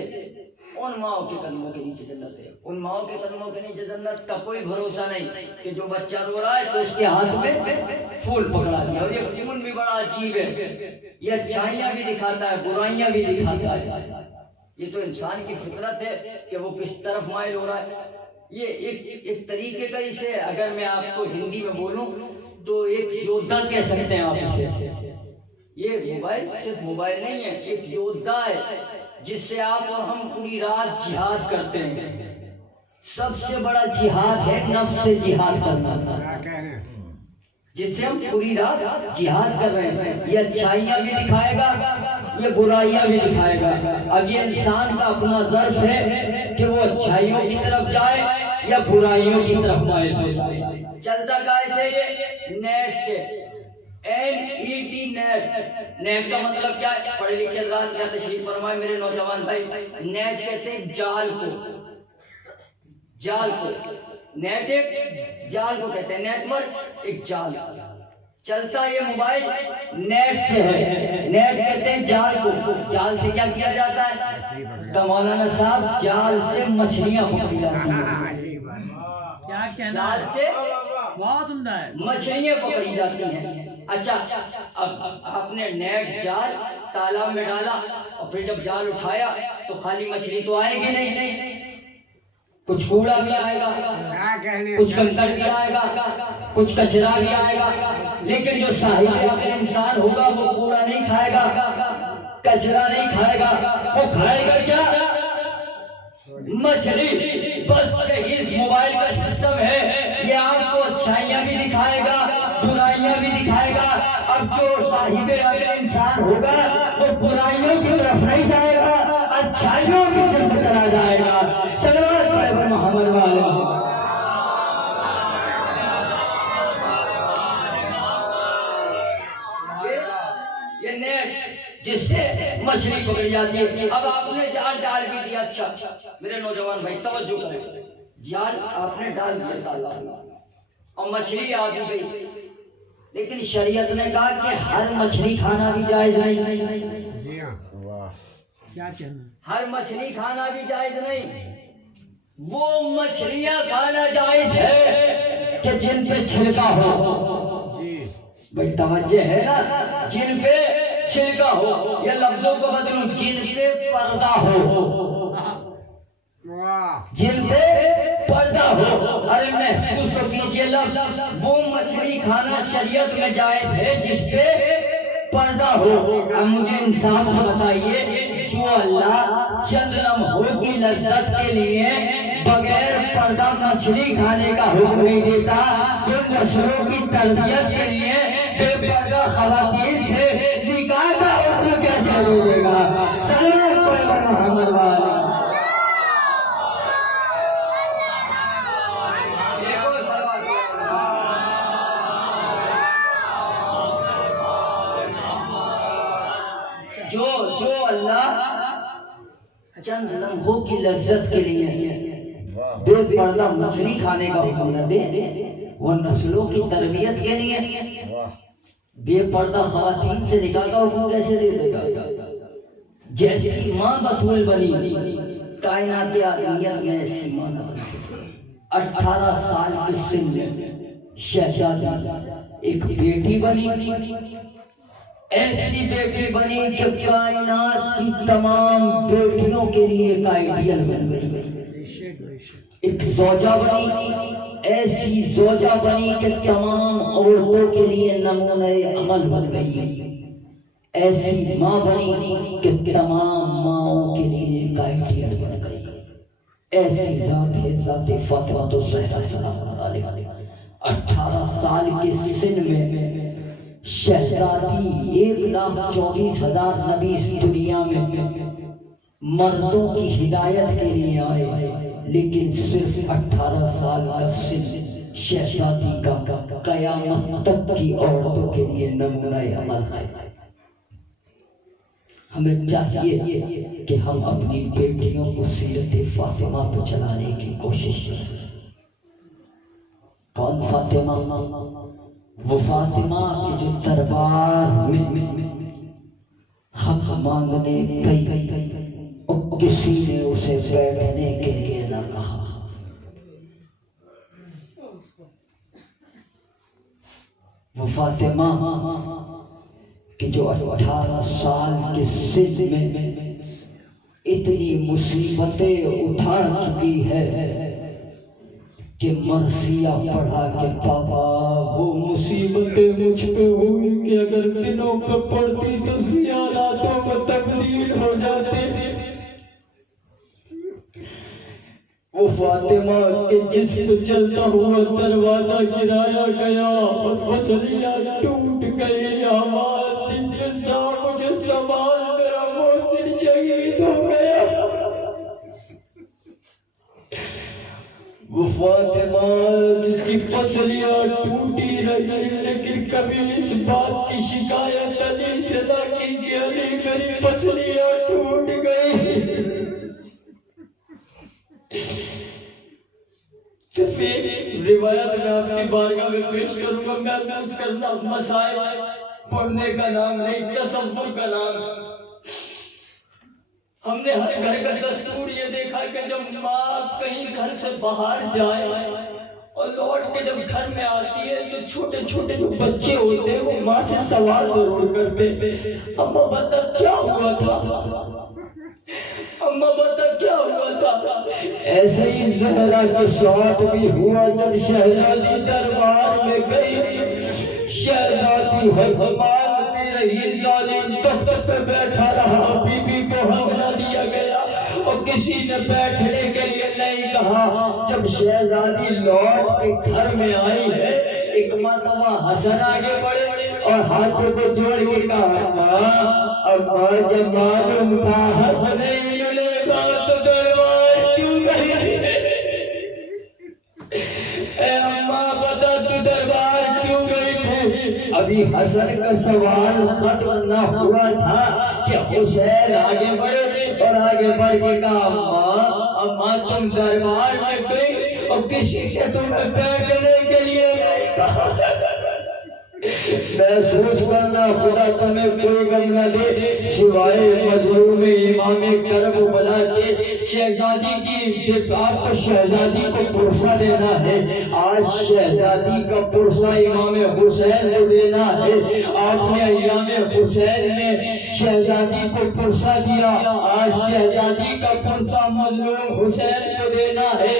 ان ماؤں کے قدموں کے نیچے جنت ہے۔ ان ماؤں کے قدموں کے نیچے جنت کا کوئی بھروسہ نہیں کہ جو بچہ رو رہا ہے تو اس کے ہاتھ میں پھول پکڑا دیا، اور یہ پھول بھی بڑا عجیب ہے، یہ اچھائیاں بھی دکھاتا ہے، برائیاں بھی دکھاتا ہے۔ یہ تو انسان کی فطرت ہے کہ وہ کس طرف مائل ہو رہا ہے۔ یہ ایک طریقے کا اسے اگر میں آپ کو ہندی میں بولوں تو ایک یودھا کہہ سکتے ہیں آپ اسے۔ یہ موبائل صرف موبائل نہیں ہے، ایک یودھا ہے جس سے آپ اور ہم پوری رات جہاد کرتے ہیں۔ سب سے بڑا جہاد ہے نفس سے جہاد کرنا، جس سے ہم پوری رات جہاد کر رہے ہیں۔ یہ اچھائیاں بھی دکھائے گا، یہ برائیاں بھی دکھائے گا۔ اب یہ انسان کا اپنا ظرف ہے کہ وہ اچھائیوں کی طرف جائے یا برائیوں کی طرف مائل ہو جائے۔ چلتا کیسے؟ یہ نیٹ سے، NET نیٹ۔ نیٹ کا مطلب کیا ہے؟ پڑھے لکھے حضرات کیا تشریف فرمائے میرے نوجوان بھائی، نیٹ کہتے ہیں جال کو، جال کو، نیٹ ایک جال کو کہتے ہیں، نیٹ ورک ایک جال۔ چلتا یہ موبائل نیٹ سے ہے، نیٹ کہتے ہیں ایک جال کو، جال سے کیا کیا جاتا ہے کا مولانا صاحب؟ جال سے مچھلیاں پکڑی جاتی ہیں، کیا کہنا جال سے بہت عمدہ ہے، مچھلیاں پکڑی جاتی ہیں۔ اچھا اب آپ نے نیٹ جال تالاب میں ڈالا اور پھر جب جال اٹھایا تو خالی مچھلی تو آئے گی نہیں، کچھ کوڑا بھی آئے گا، کچھ کنکر بھی آئے گا، کچھ کچرا بھی آئے گا، لیکن جو صاحب عقل انسان ہوگا وہ کوڑا نہیں کھائے گا، کچرا نہیں کھائے گا، وہ کھائے گا کیا؟ مچھلی۔ بس یہی اس موبائل کا سسٹم ہے، یہ آپ کو اچھائیاں بھی دکھائے گا، برائیاں بھی دکھائے گا۔ اب جو صاحب عقل انسان ہوگا وہ برائیوں کی طرف نہیں جائے گا، اچھائیوں کی طرف چلا جائے گا۔ صلوات پڑھے محمد والے۔ یہ نیٹ جس سے مچھلی پکڑی جاتی ہے۔ اب آپ نے جال ڈال بھی دیا، اچھا میرے نوجوان بھائی توجہ کریں، جال آپ نے ڈال دیا تالاب میں اور مچھلی آ بھی گئی، لیکن شریعت نے کہا کہ ہر مچھلی کھانا بھی جائز نہیں، کیا کہنا، ہر مچھلی کھانا بھی جائز نہیں۔ وہ مچھلیاں کھانا جائز ہے کہ جن پہ چھلکا ہو، بھائی توجہ ہے نا، جن پہ چھلکا ہو، یا لفظوں کو بدلوں، جن پہ پردہ ہو، جن پہ پردہ ہو۔ ارے محسوس تو کیجئے لفظ، وہ مچھلی کھانا شریعت میں جائز ہے جس پہ پردہ ہو۔ اب مجھے انصاف بتائیے، جو اللہ چند لمحوں کی لذت کے لیے بغیر پردہ مچھلی کھانے کا حکم نہیں دیتا، وہ نسلوں کی تربیت کے لیے بے پردہ خواتین سے نکاح کا حکم کیسے دے گا؟ صلوات پڑھے محمد والے۔ جو اللہ چند لمحوں کی لذت کے لیے بے پردہ مچھلی کھانے کا حکم نہ دے، وہ نسلوں کی تربیت کے لیے بے پردہ خواتین سے نکاح کا حکم کیسے دے دے گا؟ جیسی ماں بطول بنی کائنات عالمیت میں ایسی ماں نہ بن سکتی۔ 18 سال کے سن میں شہزادی ایک بیٹی بنی، ایسی بیٹی بنی کہ کائنات کی تمام بیٹیوں کے لیے ایک آئیڈیل بن گئی۔ ایک زوجہ بنی، ایسی زوجہ بنی کہ تمام عورتوں کے لیے نمونہ عمل بن گئی۔ ایسی ماں بنی کہ تمام ماؤں کے لیے ایک آئیڈیل بن گئی۔ ایسی ذات ہے ذات فاطمہ الزہرا سلام اللہ علیہا۔ 18 سال کے سن میں شہزادی 1,24,000 نبی اس دنیا میں مردوں کی ہدایت کے لیے آئے، لیکن صرف 18 سال کا سن شہزادی کا قیامت تک کی عورتوں کے لیے نمونہ عمل ہے۔ ہمیں چاہیے کہ ہم اپنی بیٹیوں کو سیرت فاطمہ پہ چلانے کی کوشش کریں۔ کون فاطمہ؟ وہ فاطمہ کی جو دربار میں حق مانگنے گئی اور کسی نے اسے بیٹھنے کے لیے نہ کہا۔ وہ فاطمہ کہ جو 18 سال کے سن میں اتنی مصیبتیں اٹھا چکی ہے کہ مرثیہ پڑھا کہ بابا وہ مصیبتیں مجھ پہ ہوئی کہ اگر دنوں پہ پڑھتی تو سیالاتوں میں تبدیل ہو جاتے۔ وہ فاطمہ کے جس پہ چلتا ہوا دروازہ گرایا گیا اور پسلیاں ٹوٹ گئی، آواز مجھے سوال میرا محسن شہید ہو گیا۔ وہ فاطمہ جس کی پسلیاں ٹوٹی رہی لیکن کبھی اس بات کی شکایت علی سے نہ کی کہ علی میری پسلیاں ٹوٹ گئی۔ تو پھر روایت میں آپ کی بارگاہ میں پیش کروں گا، میں اس کا مسائل پڑھنے کا نام نہیں، تصور کا نام ہے۔ ہم نے ہر گھر کا دستور یہ دیکھا کہ جب ماں کہیں گھر سے باہر جائے اور لوٹ کے جب گھر میں آتی ہے تو چھوٹے چھوٹے جو بچے ہوتے ہیں وہ ماں سے سوال ضرور کرتے اماں بتا کیا ہوا تھا، اماں بتا کیا ہوا تھا۔ ایسے ہی زہرا کے ساتھ بھی ہوا جب شہزادی دربار میں گئی، شہزادی حق مانگتی رہی، ظالم تخت پہ بیٹھا رہا، بی بی کو حق نہ دیا گیا اور کسی نے بیٹھنے کے لیے نہیں کہا۔ جب شہزادی لوٹ کے گھر میں آئی ہے، ایک مرتبہ حسن آگے بڑھے اور ہاتھوں کو جوڑ کے کہا اماں جب معلوم تھا حق نہیں ملے گا تو دربار کیوں گئی تھی؟ اے اماں بتا تو دربار کیوں گئی تھی؟ ابھی حسن کا سوال ختم نہ ہوا تھا کہ حسین آگے بڑھے اور آگے بڑھ کے کہا اماں تم دربار میں گئی اور کسی سے تمہیں بیٹھنے کے لیے نہیں کہا۔ محسوس کرنا خدا تمہیں کوئی غم نہ دے سوائے مظلوم امام کربلا کے۔ شہزادی کی دفاع کو شہزادی کو پرسہ دینا ہے، آج شہزادی کا پرسہ امام حسین کو دینا ہے۔ آپ نے ایام حسین میں شہزادی کو پرسہ دیا، آج شہزادی کا پرسہ مظلوم حسین کو دینا ہے،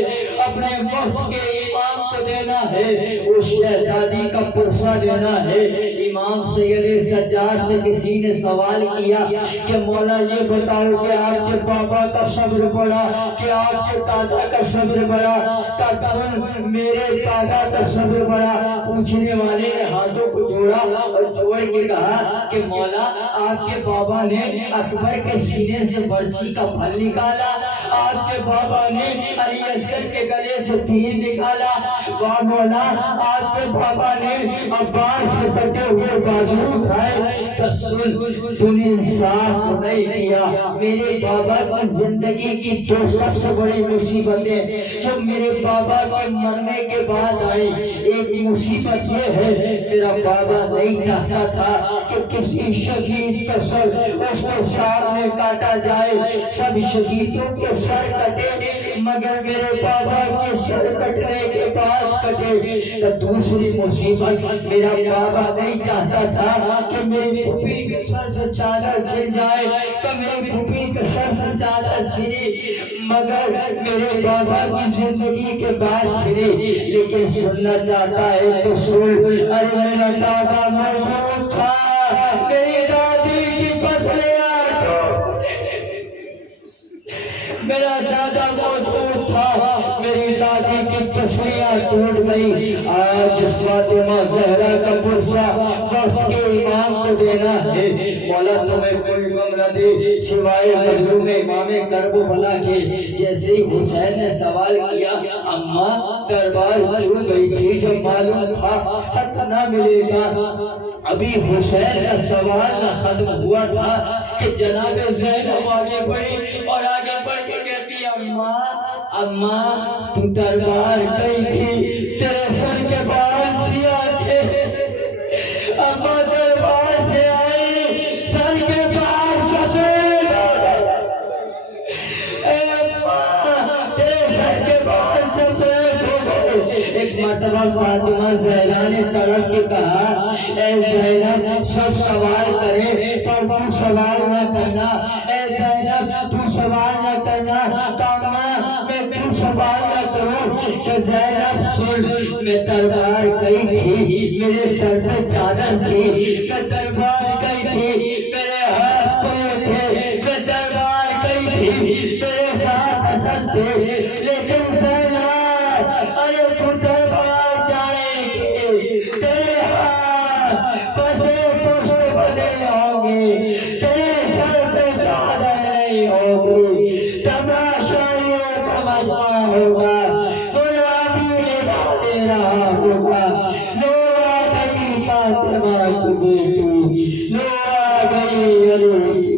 اپنے وقت کے امام کو دینا ہے، اس شہزادی کا پرسہ دینا ہے۔ امام سید سجاد سے کسی نے سوال کیا کہ مولا یہ بتاؤ کہ آپ کے بابا کا صبر بڑا کہ آپ کے دادا کا صبر بڑا؟ سن میرے دادا کا صبر بڑا۔ پوچھنے والے نے ہاتھوں کو جوڑا اور جوڑ کے کہا کہ مولا آپ کے بابا نے اکبر کے سینے سے برچھی کا پھل نکالا، آپ کے بابا نے علی اصغر کے گلے سے تیر نکالا، واہ مولا آپ کے بابا نے عباس سے سٹے ہوئے بازو اٹھائے۔ تو نے انصاف نہیں کیا۔ میرے بابا کی زندگی کی دو سب سے بڑی مصیبتیں جو میرے بابا کے مرنے کے بعد آئی، ایک مصیبت یہ ہے میرا بابا نہیں چاہتا تھا کہ کسی شہید کا سر اس کے سامنے کاٹا جائے، سب شہیدوں کے سر کٹے مگر میرے بابا کے سر کٹنے کے بعد کٹے۔ تو دوسری مصیبت میرا بابا نہیں چاہتا تھا کہ میری پھوپھی کے سر سے چادر چھن جائے، تو میری پھوپھی کے سر سے چادر چھنی مگر میرے بابا کی زندگی کے بعد چھنی۔ لیکن سننا چاہتا ہے تو سن، ارے میرا دادا محفوظ تھا، میری دادی کی پسلیاں میرا دادا موجود تھا، میری دادی کی پسلیاں ٹوٹ گئی۔ آج اس فاطمہ زہرا کا پرسہ وقت کے امام کو دینا ہے، مولا تمہیں کوئی غم نہ دے سوائے مظلوم امام کربلا کے۔ جیسے ہی حسین نے سوال کیا اماں دربار کیوں گئی تھی جب معلوم تھا حق نہ ملے گا؟ ابھی حسین کا سوال نہ ختم ہوا تھا کہ جناب زینب آگے بڑھی اور آگے بڑھ کے کہتی اماں اماں تو دربار گئی تھی، تیرے سر کے بال سیاہ تھے، اماں دربار سے آئی سر کے بال سفید، اے اماں تیرے سر کے بال سفید ہو گئے۔ ایک مرتبہ فاطمہ زہرا نے تڑپ کے کہا اے زینب سب سوال کرے پر تو سوال نہ کرنا، اے زینب تو سوال نہ کرنا، کاماں میں تو سوال نہ کروں کہ زینب سن میں دربار گئی تھی، میرے سر پہ چادر تھی، میں دربار گئی تھی، میرے ہاتھ پیر تھے، میں دربار گئی تھی، میرے ساتھ حسن تھے، لیکن زینب ارے تو دربار جائیں گے، تیرے ہاتھ پسے پشت بنے ہوں گے، تیرے سر پہ چادر نہیں ہوگی، تماشائیوں کا مجمع ہوگا، مرادی لبا دے رہا ہوگا، لو آ گئی فاطمہ کی بیٹی، لو آ گئی علی